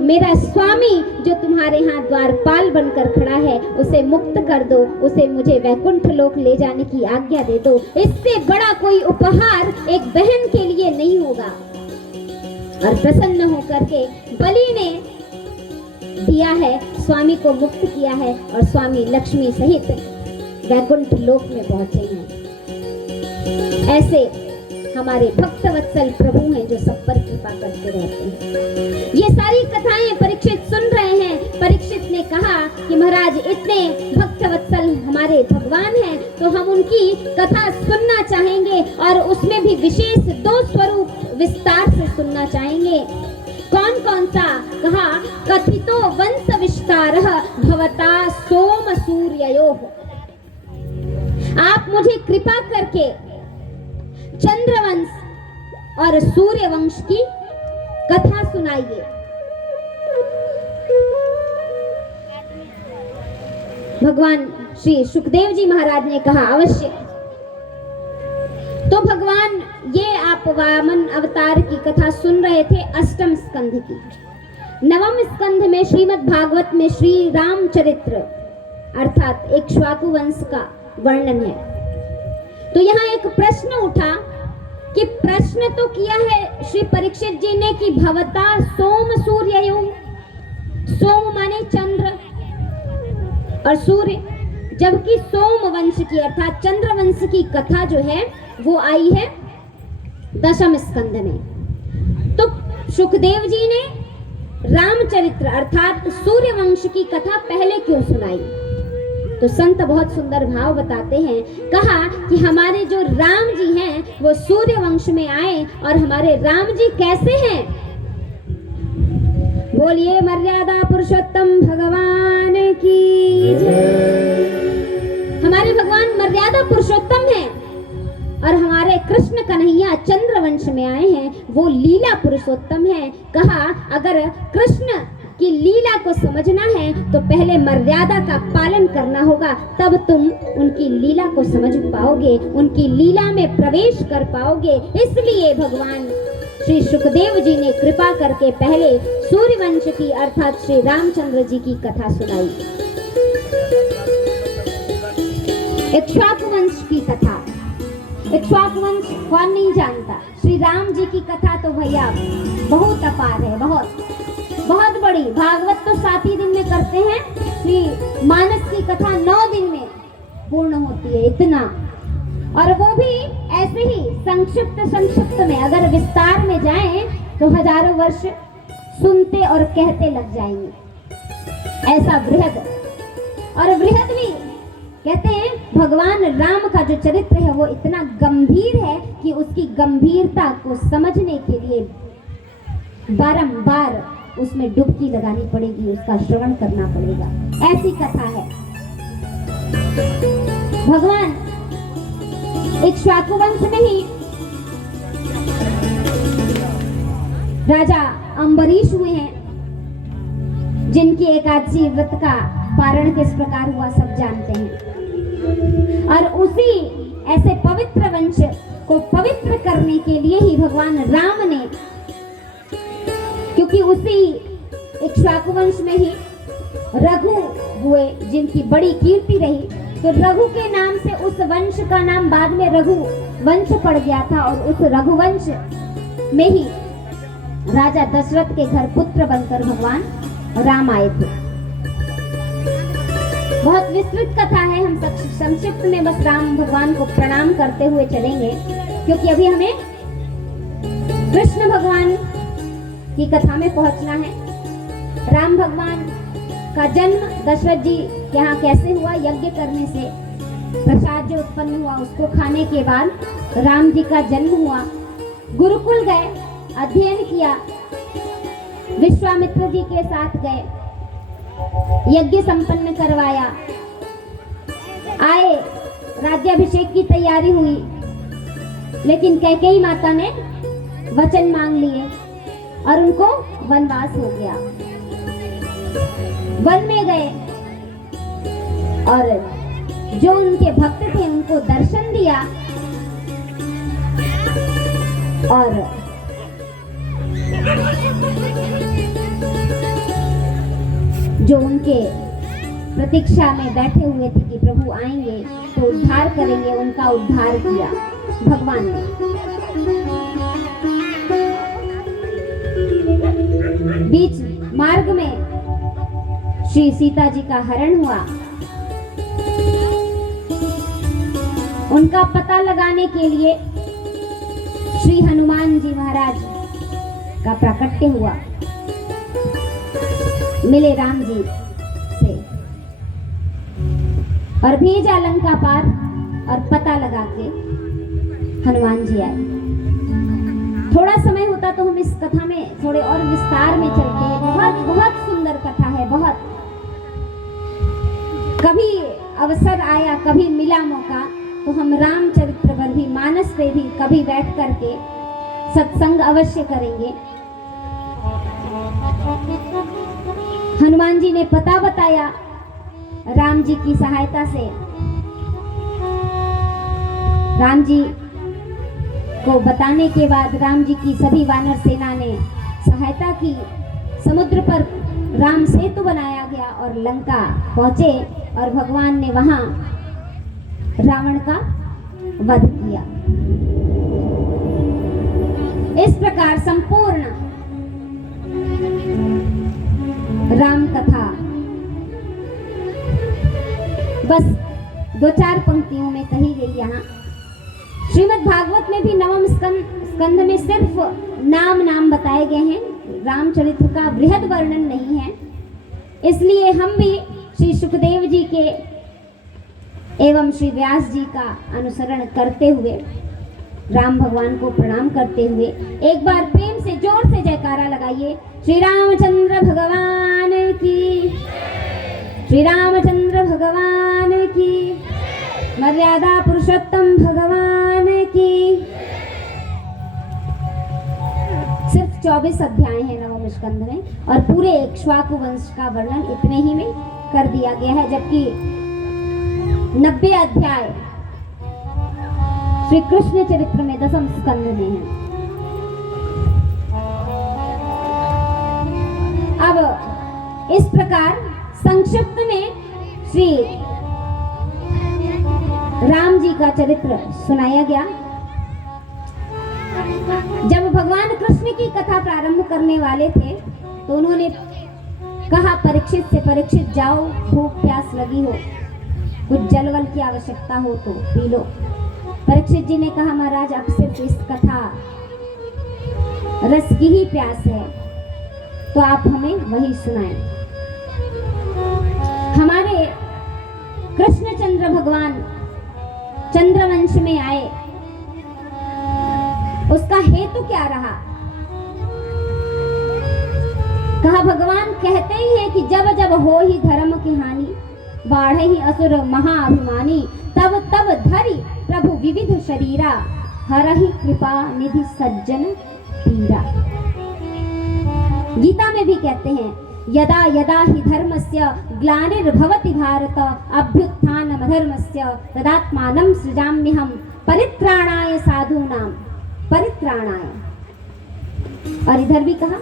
मेरा स्वामी जो तुम्हारे यहाँ द्वारपाल बनकर खड़ा है, उसे मुक्त कर दो, उसे मुझे वैकुंठ लोक ले जाने की आज्ञा दे दो। इससे बड़ा कोई उपहार एक बहन के लिए नहीं होगा। और प्रसन्न होकर के बलि ने दिया है, स्वामी को मुक्त किया है और स्वामी लक्ष्मी सहित वैकुंठ लोक में पहुंचे हैं। ऐसे हमारे भक्त वत्सल प्रभु हैं जो सब पर कृपा करते रहते हैं। ये सारी कथाएं परीक्षित सुन रहे हैं। परीक्षित ने कहा कि महाराज इतने भक्त वत्सल हमारे भगवान हैं, तो हम उनकी कथा सुनना चाहेंगे और उसमें भी विशेष 2 स्वरूप विस्तार से सुनना चाहेंगे। कौन कौन सा? कहा, कथितो वंश विस्तारः भवता सोम सूर्ययोः। आप मुझे कृपा करके चंद्रवंश और सूर्यवंश की कथा सुनाइए। भगवान श्री सुखदेव जी महाराज ने कहा, अवश्य। तो भगवान ये आप वामन अवतार की कथा सुन रहे थे 8वें स्कंध की। 9वें स्कंध में श्रीमद् भागवत में श्री रामचरित्र अर्थात इक्ष्वाकु वंश का वर्णन है। तो यहाँ एक प्रश्न उठा कि प्रश्न तो किया है श्री परीक्षित जी ने कि भवता सोम सूर्ययोः। सोम माने चंद्र और सूर्य, जबकि सोम वंश की अर्थात चंद्र वंश की कथा जो है वो आई है 10वें स्कंध में। तो सुखदेव जी ने रामचरित्र अर्थात सूर्य वंश की कथा पहले क्यों सुनाई? तो संत बहुत सुंदर भाव बताते हैं। कहा कि हमारे जो राम जी हैं वो सूर्य वंश में आए और हमारे राम जी कैसे हैं? बोलिए मर्यादा पुरुषोत्तम भगवान की जय। हमारे भगवान मर्यादा पुरुषोत्तम हैं और हमारे कृष्ण कन्हैया चंद्र वंश में आए हैं, वो लीला पुरुषोत्तम हैं। कहा अगर कृष्ण उनकी लीला को समझना है तो पहले मर्यादा का पालन करना होगा, तब तुम उनकी लीला को समझ पाओगे, उनकी लीला में प्रवेश कर पाओगे। इसलिए भगवान श्री सुखदेव जी ने कृपा करके पहले सूर्यवंश की अर्थात श्री रामचंद्र जी की कथा सुनाई। इक्ष्वाकु वंश की कथा। इक्ष्वाकु वंश कौन नहीं जानता? श्री राम जी की कथा तो भैया बहुत अपार है, बहुत बड़ी। भागवत तो 7 ही दिन में करते हैं, श्री मानस की कथा 9 दिन में पूर्ण होती है, इतना। और वो भी ऐसे ही संक्षिप्त में, अगर विस्तार में जाएं तो हजारों वर्ष सुनते और कहते लग जाएंगे। ऐसा बृहद, और बृहद भी कहते हैं भगवान राम का जो चरित्र है वो इतना गंभीर है कि उसकी गंभीरता को समझने के लिए बारंबार उसमें डुबकी लगानी पड़ेगी, उसका श्रवण करना पड़ेगा। ऐसी कथा है। भगवान इक्ष्वाकु वंश में ही राजा अंबरीश हुए हैं, जिनकी एकादशी व्रत का पारण किस प्रकार हुआ सब जानते हैं। और उसी ऐसे पवित्र वंश को पवित्र करने के लिए ही भगवान राम ने, क्योंकि उसी इक्ष्वाकु वंश में ही रघु हुए जिनकी बड़ी कीर्ति रही, तो रघु के नाम से उस वंश का नाम बाद में रघु वंश पड़ गया था। और उस रघुवंश में ही राजा दशरथ के घर पुत्र बनकर भगवान राम आए थे। बहुत विस्तृत कथा है, हम संक्षिप्त में बस राम भगवान को प्रणाम करते हुए चलेंगे, क्योंकि अभी हमें कृष्ण भगवान की कथा में पहुंचना है। राम भगवान का जन्म दशरथ जी के यहाँ कैसे हुआ? यज्ञ करने से प्रसाद जो उत्पन्न हुआ उसको खाने के बाद राम जी का जन्म हुआ। गुरुकुल गए, अध्ययन किया, विश्वामित्र जी के साथ गए, यज्ञ संपन्न करवाया, आए, राज्याभिषेक की तैयारी हुई, लेकिन कैकेयी माता ने वचन मांग लिए और उनको वनवास हो गया। वन में गए और जो उनके भक्त थे उनको दर्शन दिया और जो उनके प्रतीक्षा में बैठे हुए थे कि प्रभु आएंगे तो उद्धार करेंगे, उनका उद्धार किया भगवान ने। बीच मार्ग में श्री सीता जी का हरण हुआ। उनका पता लगाने के लिए श्री हनुमान जी महाराज का प्राकट्य हुआ, मिले राम जी से और भेजा लंका पार और पता लगा के हनुमान जी आए। थोड़ा समय होता तो हम इस कथा में थोड़े और विस्तार में चलते हैं। बहुत बहुत सुंदर कथा है, बहुत। कभी अवसर आया, कभी मिला मौका तो हम रामचरित्र पर भी, मानस पे भी कभी बैठ करके सत्संग अवश्य करेंगे। हनुमान जी ने पता बताया राम जी की सहायता से। राम जी को बताने के बाद राम जी की सभी वानर सेना ने सहायता की। समुद्र पर राम सेतु बनाया गया और लंका पहुंचे और भगवान ने वहां रावण का वध किया। इस प्रकार संपूर्ण राम कथा बस 2-4 पंक्तियों में कही गई। यहाँ श्रीमद् भागवत में भी 9वें स्कंध में सिर्फ नाम बताए गए हैं, रामचरित्र का बृहद वर्णन नहीं है। इसलिए हम भी श्री सुखदेव जी के एवं श्री व्यास जी का अनुसरण करते हुए, राम भगवान को प्रणाम करते हुए एक बार प्रेम से जोर से जयकारा लगाइए। श्री रामचंद्र भगवान की, श्री रामचंद्र भगवान की, मर्यादा पुरुषोत्तम भगवान की। सिर्फ 24 अध्याय हैं नवम स्कंद में, और पूरे इक्ष्वाकु वंश का वर्णन इतने ही में कर दिया गया है, जबकि 90 अध्याय श्री कृष्ण चरित्र में दसम स्कंद में है। अब इस प्रकार संक्षिप्त में श्री राम जी का चरित्र सुनाया गया। जब भगवान कृष्ण की कथा प्रारंभ करने वाले थे तो उन्होंने कहा परीक्षित से, परीक्षित जाओ, भूख प्यास लगी हो, कुछ जल वल की आवश्यकता हो तो पी लो। परीक्षित जी ने कहा महाराज अब सिर्फ इस कथा रस की ही प्यास है, तो आप हमें वही सुनाएं। हमारे कृष्णचंद्र भगवान चंद्रवंश में आए, उसका हेतु क्या रहा? कहा भगवान कहते ही है कि जब जब हो ही धर्म की हानि, बाढ़े ही असुर महाअभिमानी, तब तब धरि प्रभु विविध शरीरा, हरहि कृपा निधि सज्जन पीरा। गीता में भी कहते हैं यदा यदा हि धर्मस्य ग्लानिर्भवति भारत, अभ्युत्थानमधर्मस्य तदात्मानं सृजाम्यहं, परित्राणाय साधूनां परित्राणाय। और इधर भी कहा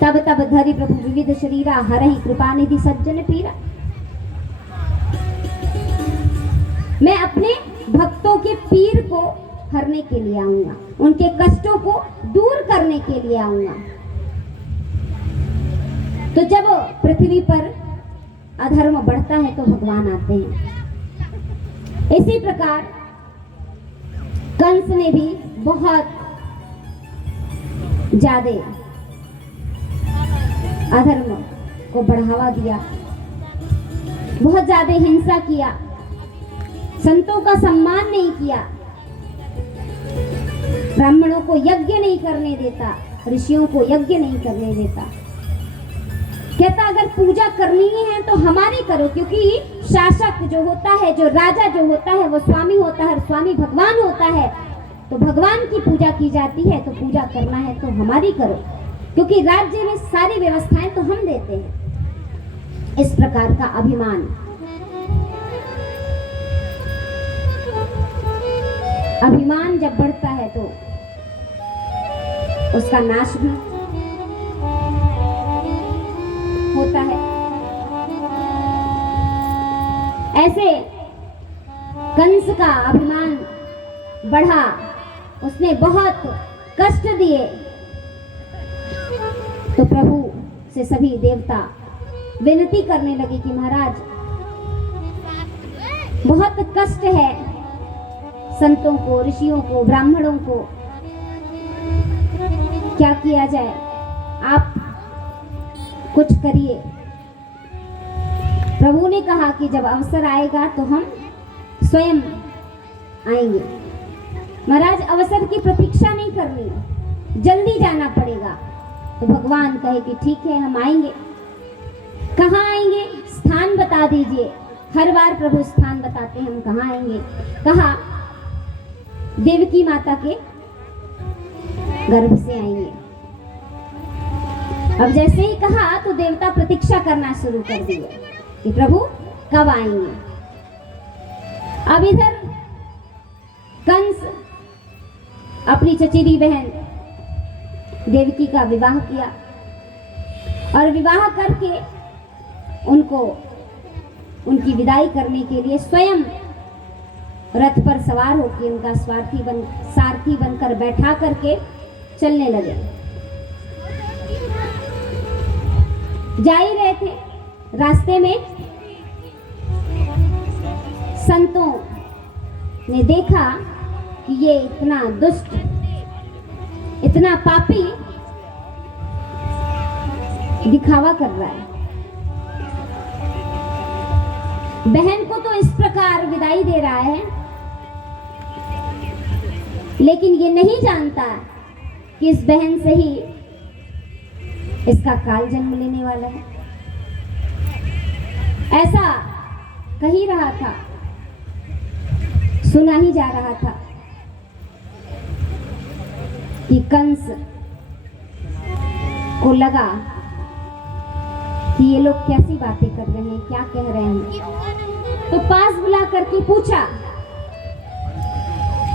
तब तब धरि प्रभु विविध शरीरा, हरहि कृपा निधि सज्जन पीरा। मैं अपने भक्तों के पीर को हरने के लिए आऊंगा, उनके कष्टों को दूर करने के लिए आऊंगा। तो जब पृथ्वी पर अधर्म बढ़ता है तो भगवान आते हैं। इसी प्रकार कंस ने भी बहुत ज्यादा अधर्म को बढ़ावा दिया, बहुत ज्यादा हिंसा किया, संतों का सम्मान नहीं किया, ब्राह्मणों को यज्ञ नहीं करने देता, ऋषियों को यज्ञ नहीं करने देता। कहता अगर पूजा करनी ही है तो हमारी करो, क्योंकि शासक जो होता है, जो राजा जो होता है, वो स्वामी होता है, स्वामी भगवान होता है। तो भगवान की पूजा की जाती है, तो पूजा करना है तो हमारी करो, क्योंकि राज्य में सारी व्यवस्थाएं तो हम देते हैं। इस प्रकार का अभिमान, अभिमान जब बढ़ता है तो उसका नाश भी होता है। ऐसे कंस का अभिमान बढ़ा, उसने बहुत कष्ट दिए, तो प्रभु से सभी देवता विनती करने लगे कि महाराज बहुत कष्ट है संतों को, ऋषियों को, ब्राह्मणों को, क्या किया जाए, आप कुछ करिए। प्रभु ने कहा कि जब अवसर आएगा तो हम स्वयं आएंगे। महाराज अवसर की प्रतीक्षा नहीं करनी, जल्दी जाना पड़ेगा। तो भगवान कहे कि ठीक है हम आएंगे। कहाँ आएंगे? स्थान बता दीजिए। हर बार प्रभु स्थान बताते हैं, हम कहाँ आएंगे। कहा देवकी माता के गर्भ से आएंगे। अब जैसे ही कहा तो देवता प्रतीक्षा करना शुरू कर दिए कि प्रभु कब आएंगे। अब इधर कंस अपनी चचेरी बहन देवकी का विवाह किया, और विवाह करके उनको उनकी विदाई करने के लिए स्वयं रथ पर सवार होकर उनका सारथी बनकर बैठा करके चलने लगे। जा ही रहे थे, रास्ते में संतों ने देखा कि ये इतना दुष्ट, इतना पापी दिखावा कर रहा है। बहन को तो इस प्रकार विदाई दे रहा है, लेकिन ये नहीं जानता कि इस बहन से ही इसका काल जन्म लेने वाला है। ऐसा कही रहा था, सुना ही जा रहा था कि कंस को लगा कि ये लोग कैसी बातें कर रहे हैं, क्या कह रहे हैं, तो पास बुला करके पूछा।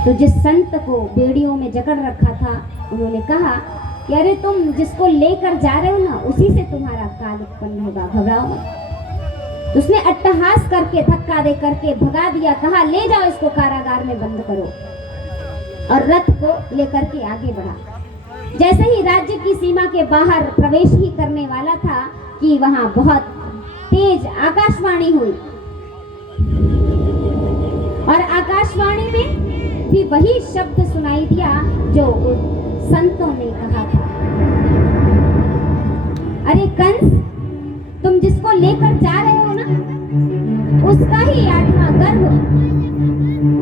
तो जिस संत को बेड़ियों में जकड़ रखा था उन्होंने कहा कि अरे तुम जिसको लेकर जा रहे हो ना, उसी से तुम्हारा काल उत्पन्न होगा, घबराओ मत। उसने अट्टहास करके धक्का दे करके भगा दिया, कहा ले जाओ इसको कारागार में बंद करो, और रथ को लेकर के आगे बढ़ा। जैसे ही राज्य की सीमा के बाहर प्रवेश ही करने वाला था कि वहां बहुत तेज आकाशवाणी हुई, और आकाशवाणी में भी वही शब्द सुनाई दिया जो संतों ने कहा था। अरे कंस, तुम जिसको लेकर जा रहे हो ना, उसका ही 8वां गर्भ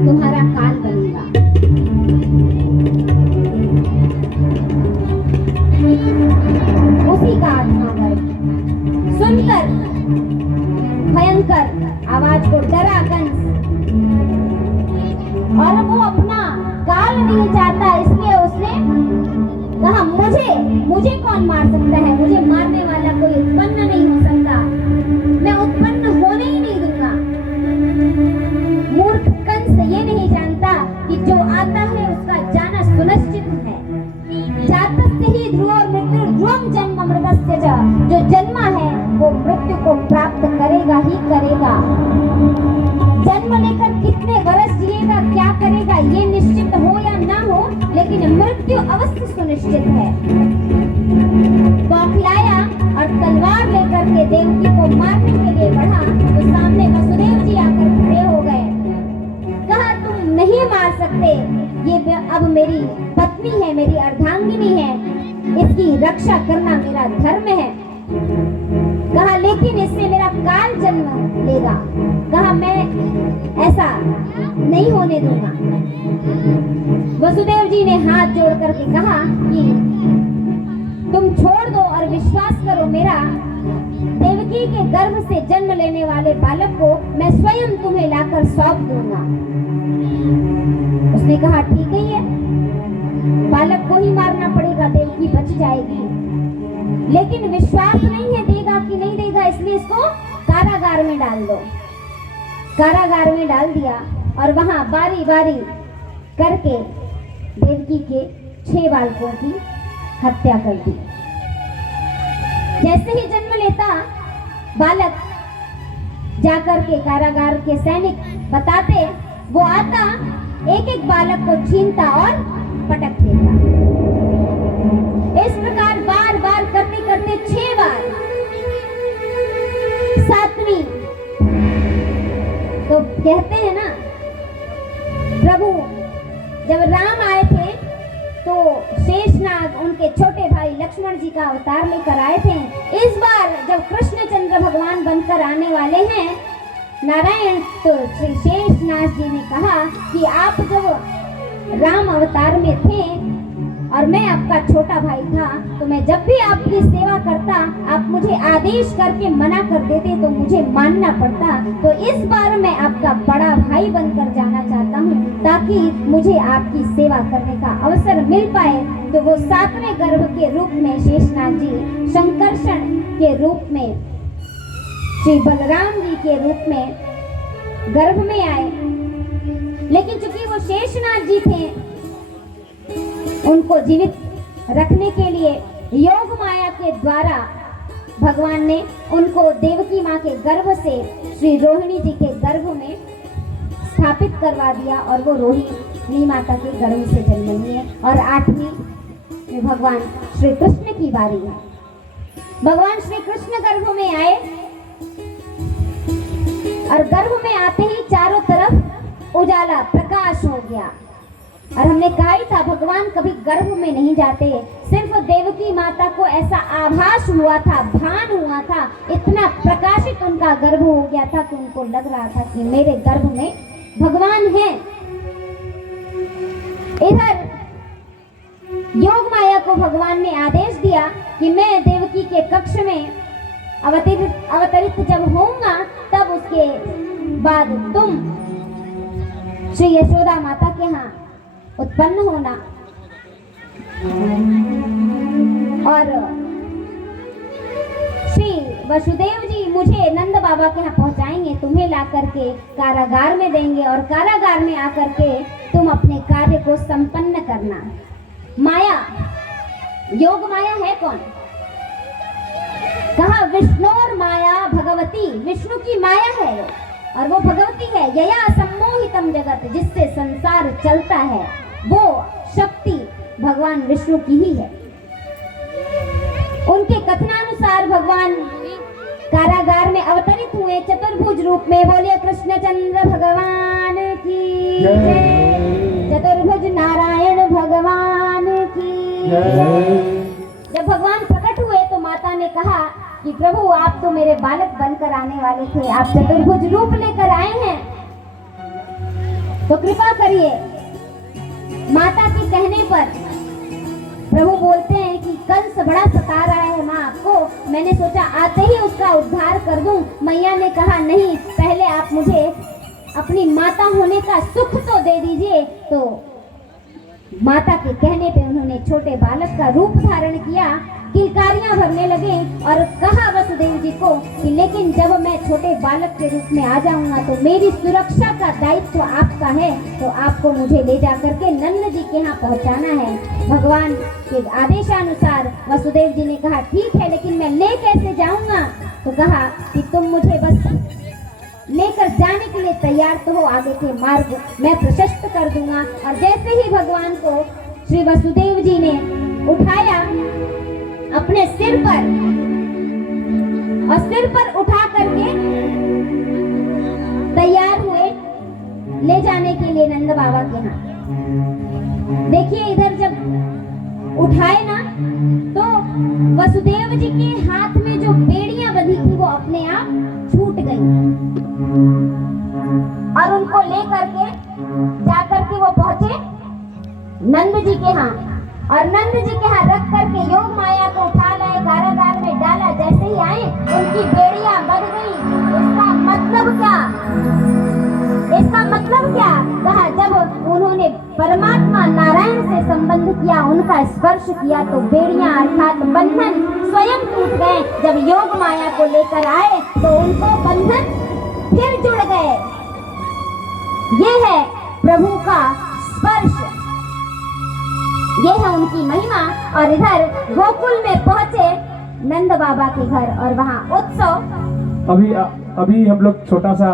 तुम्हारा काल बनेगा। उसी का 8वां गर्भ। सुनकर भयंकर आवाज को डरा कंस, और वो अपना काल नहीं चाहता, इसलिए उसने कहा मुझे कौन मार सकता है, मुझे मारने वाला कोई उत्पन्न नहीं हो सकता, मैं उत्पन्न होने ही नहीं दूंगा। मूर्ख कंस ये नहीं जानता कि जो आता है उसका जाना सुनिश्चित है। जातस्य ही ध्रुव मृत्यु ध्रुवम जन्म अमृतस्य च, जो जन्मा है वो मृत्यु को प्राप्त करेगा ही करेगा। जन्म लेकर कितने वर्ष जिएगा, क्या करेगा, ये निश्चित हो या ना हो, लेकिन मृत्यु अवश्य सुनिश्चित है। बौखलाया और तलवार लेकर के देवकी को मारने के लिए बढ़ा, तो सामने वसुदेव जी आकर खड़े हो गए। कहा तुम नहीं मार सकते, ये अब मेरी पत्नी है, मेरी अर्धांगिनी है, इसकी रक्षा करना मेरा धर्म है। कहा लेकिन इससे मेरा काल जन्म लेगा। कहा मैं ऐसा नहीं होने दूंगा। वसुदेव जी ने हाथ जोड़ करके कहा कि तुम छोड़ दो और विश्वास करो, मेरा देवकी के गर्भ से जन्म लेने वाले बालक को मैं स्वयं तुम्हें लाकर सौंप दूंगा। उसने कहा ठीक है, बालक को ही मारना पड़ेगा, देवकी बच जाएगी। लेकिन विश्वास नहीं है देगा कि नहीं देगा, इसलिए इसको कारागार में डाल दो। कारागार में डाल दिया और वहां बारी बारी करके देवकी के 6 बालकों की हत्या कर दी। जैसे ही जन्म लेता बालक, जाकर के कारागार के सैनिक बताते, वो आता एक एक बालक को छीनता और पटक देता। इस प्रकार बार बार करते करते 6 बार, 7वीं तो कहते हैं ना, प्रभु जब राम आए थे तो शेषनाग उनके छोटे भाई लक्ष्मण जी का अवतार लेकर आए थे। इस बार जब कृष्णचंद्र भगवान बनकर आने वाले हैं नारायण, तो श्री शेषनाग जी ने कहा कि आप जब राम अवतार में थे और मैं आपका छोटा भाई था, तो मैं जब भी आपकी सेवा करता, आप मुझे आदेश करके मना कर देते तो मुझे मानना पड़ता। तो इस बार मैं आपका बड़ा भाई बनकर जाना चाहता हूँ, ताकि मुझे आपकी सेवा करने का अवसर मिल पाए। तो वो 7वें गर्भ के रूप में शेषनाग जी शंकरषण के रूप में, श्री बलराम जी के रूप में गर्भ में आए। लेकिन चूंकि वो शेषनाग जी थे, उनको जीवित रखने के लिए योग माया के द्वारा भगवान ने उनको देवकी माँ के गर्भ से श्री रोहिणी जी के गर्भ में स्थापित करवा दिया, और वो रोहिणी माता के गर्भ से जन्म लिए। और 8वीं में भगवान श्री कृष्ण की बारी है। भगवान श्री कृष्ण गर्भ में आए, और गर्भ में आते ही चारों तरफ उजाला प्रकाश हो गया। और हमने कहा ही था भगवान कभी गर्भ में नहीं जाते, सिर्फ देवकी माता को ऐसा आभास हुआ था, भान हुआ था, इतना प्रकाशित उनका गर्भ हो गया था कि उनको लग रहा था कि मेरे गर्भ में भगवान है। इधर योग माया को भगवान ने आदेश दिया कि मैं देवकी के कक्ष में अवतरित जब होऊंगा, तब उसके बाद तुम श्री यशोदा माता के यहाँ उत्पन्न होना। और वसुदेव जी मुझे नंद बाबा के यहाँ पहुँचाएंगे, तुम्हें ला करके कारागार में देंगे और कारागार में आकर के तुम अपने कार्य को संपन्न करना। माया, योग माया है कौन? कहा विष्णु और माया भगवती, विष्णु की माया है और वो भगवती है। यया सम्मोहितम जगत, जिससे संसार चलता है, वो शक्ति भगवान विष्णु की ही है। उनके कथनानुसार भगवान कारागार में अवतरित हुए चतुर्भुज रूप में। बोलिए कृष्णचंद्र भगवान की जय, चतुर्भुज नारायण भगवान की जय। जब भगवान प्रकट हुए तो माता ने कहा कि प्रभु आप तो मेरे बालक बनकर आने वाले थे, आप चतुर्भुज रूप लेकर आए हैं, तो कृपा करिए। माता के कहने पर प्रभु बोलते हैं कि कंस बड़ा सता रहा है माँ आपको, मैंने सोचा आते ही उसका उद्धार कर दूं। मैया ने कहा नहीं, पहले आप मुझे अपनी माता होने का सुख तो दे दीजिए। तो माता के कहने पे उन्होंने छोटे बालक का रूप धारण किया, किलकारियां भरने लगे और कहा वसुदेव जी को कि लेकिन जब मैं छोटे बालक के रूप में आ जाऊंगा तो मेरी सुरक्षा का दायित्व आपका है, तो आपको मुझे ले जाकर के नंद जी के यहाँ पहुँचाना है। भगवान के आदेशानुसार वसुदेव जी ने कहा ठीक है, लेकिन मैं ले कैसे जाऊंगा? तो कहा कि तुम मुझे बस लेकर जाने के लिए तैयार तो हो, आगे के मार्ग मैं प्रशस्त कर दूंगा। और जैसे ही भगवान को श्री वसुदेव जी ने उठाया अपने सिर पर और सिर पर उठा करके तैयार हुए ले जाने के लिए नंद बाबा के यहाँ। देखिए इधर जब उठाए ना तो वसुदेव जी के हाथ में जो बेड़ियां बंधी थी वो अपने आप छूट गई और उनको ले करके जाकर के वो पहुंचे नंद जी के यहाँ और नंद जी के यहाँ रख करके योग माया को उठा लाए, कारागार में डाला। जैसे ही आए उनकी बेड़ियां बंध गई। इसका मतलब क्या? इसका मतलब क्या? कहा जब उन्होंने परमात्मा नारायण से संबंध किया, उनका स्पर्श किया तो बेड़ियां अर्थात बंधन स्वयं टूट गए। जब योग माया को लेकर आए तो उनको बंधन फिर जुड़ गए। ये है प्रभु का स्पर्श, ये है उनकी महिमा। और इधर गोकुल में पहुंचे नंद बाबा के घर और वहां उत्सव। अभी हम लोग छोटा सा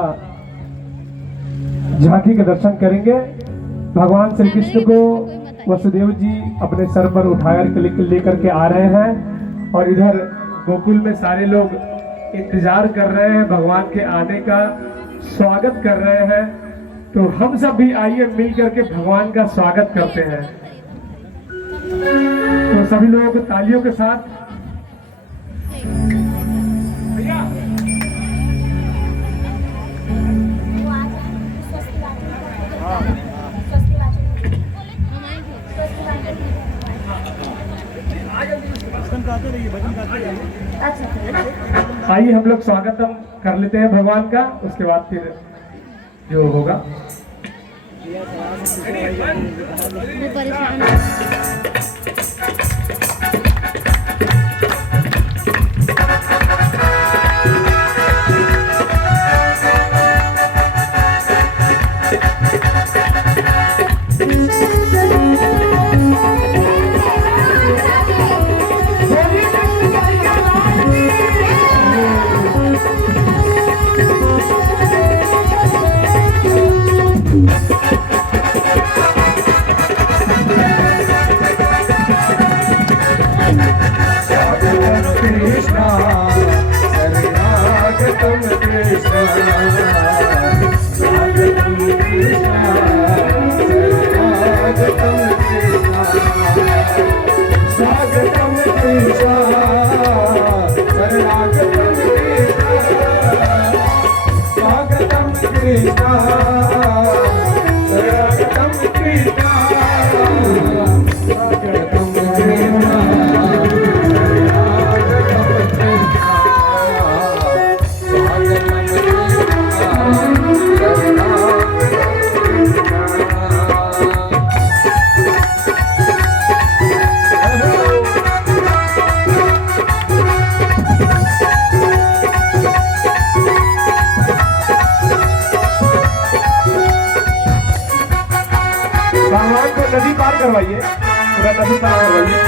झांकी का दर्शन करेंगे। भगवान श्री कृष्ण को वसुदेव जी अपने सर पर उठाकर लेकर के आ रहे हैं और इधर गोकुल में सारे लोग इंतजार कर रहे हैं, भगवान के आने का स्वागत कर रहे हैं। तो हम सब भी आइए मिल करके भगवान का स्वागत करते हैं। तो सभी लोग तालियों के साथ भैया आइए हम लोग स्वागतम कर लेते हैं भगवान का, उसके बाद फिर जो होगा। करवाइए, पूरा नफी खड़ा करवाइए।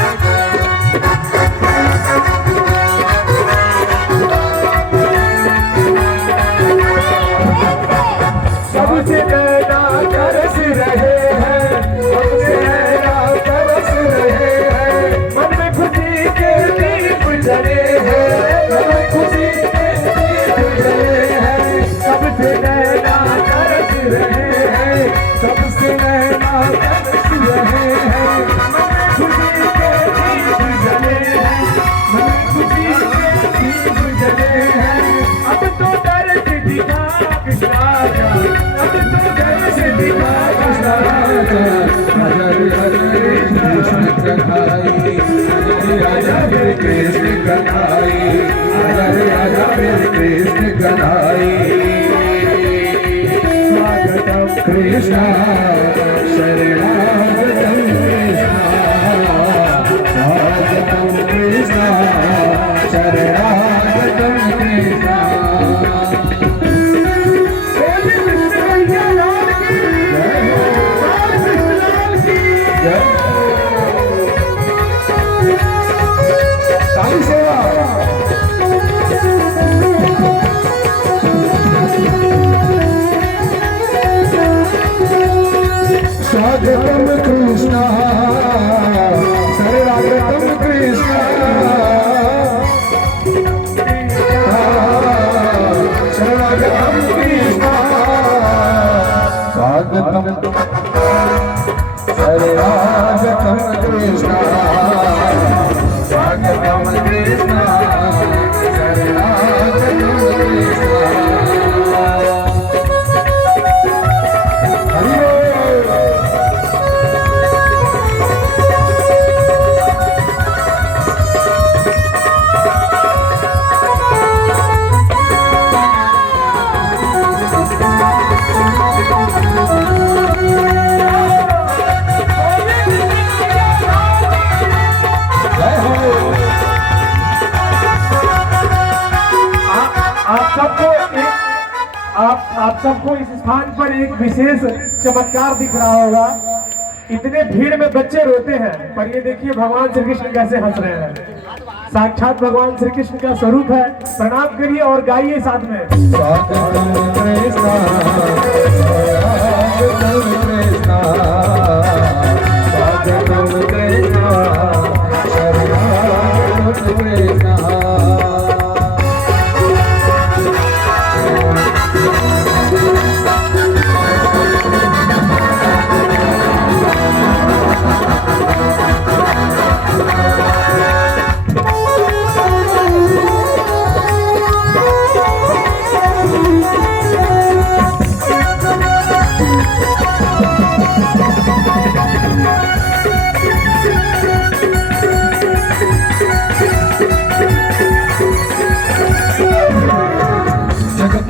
सबसे नैना तरस रहे हैं, सबसे नैना तरस रहे हैं, मन में खुशी के दीप जले हैं, मन में खुशी के दीप जले हैं। सबसे नैना तरस रहे हैं, सबसे नैना तरस रहे हैं, मन में खुशी के दीप जले हैं, मन में खुशी के दीप जले हैं। अब तो दर्द दिखा कृष्णा का, अब तो दर्द दिखा कृष्णा का। हरे कृष्ण कन्हैया, हरे कृष्ण कन्हैया, हरे कृष्ण कन्हैया। स्वागतम कृष्णा शरणागतम कृष्णा, स्वागतम कृष्णा शरणागतम कृष्णा। स्वागतम कृष्णा शरणागतम कृष्णा, शरणागतम कृष्णा। स्वागतम शरणागतम कृष्णा, स्वागतम कृष्णा शरणागतम कृष्णा। आप सबको इस स्थान पर एक विशेष चमत्कार दिख रहा होगा। इतने भीड़ में बच्चे रोते हैं, पर ये देखिए भगवान श्री कृष्ण कैसे हंस रहे हैं। साक्षात भगवान श्री कृष्ण का स्वरूप है। प्रणाम करिए और गाइए साथ में। स्वागतम कृष्णा, स्वागतम कृष्णा, स्वागतम कृष्णा, शरणागतम कृष्णा।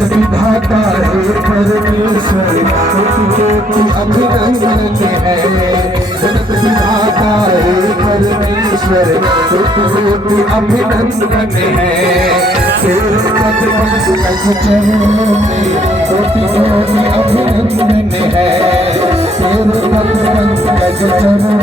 विधाता है परमेश्वर, कोटि अभिनंदन है। जगत विधाता है परमेश्वर, कोटि अभिनंदन है। तेरे पद पंकज चरणों में कोटि अभिनंदन है। तेरे पद पंकज चरणों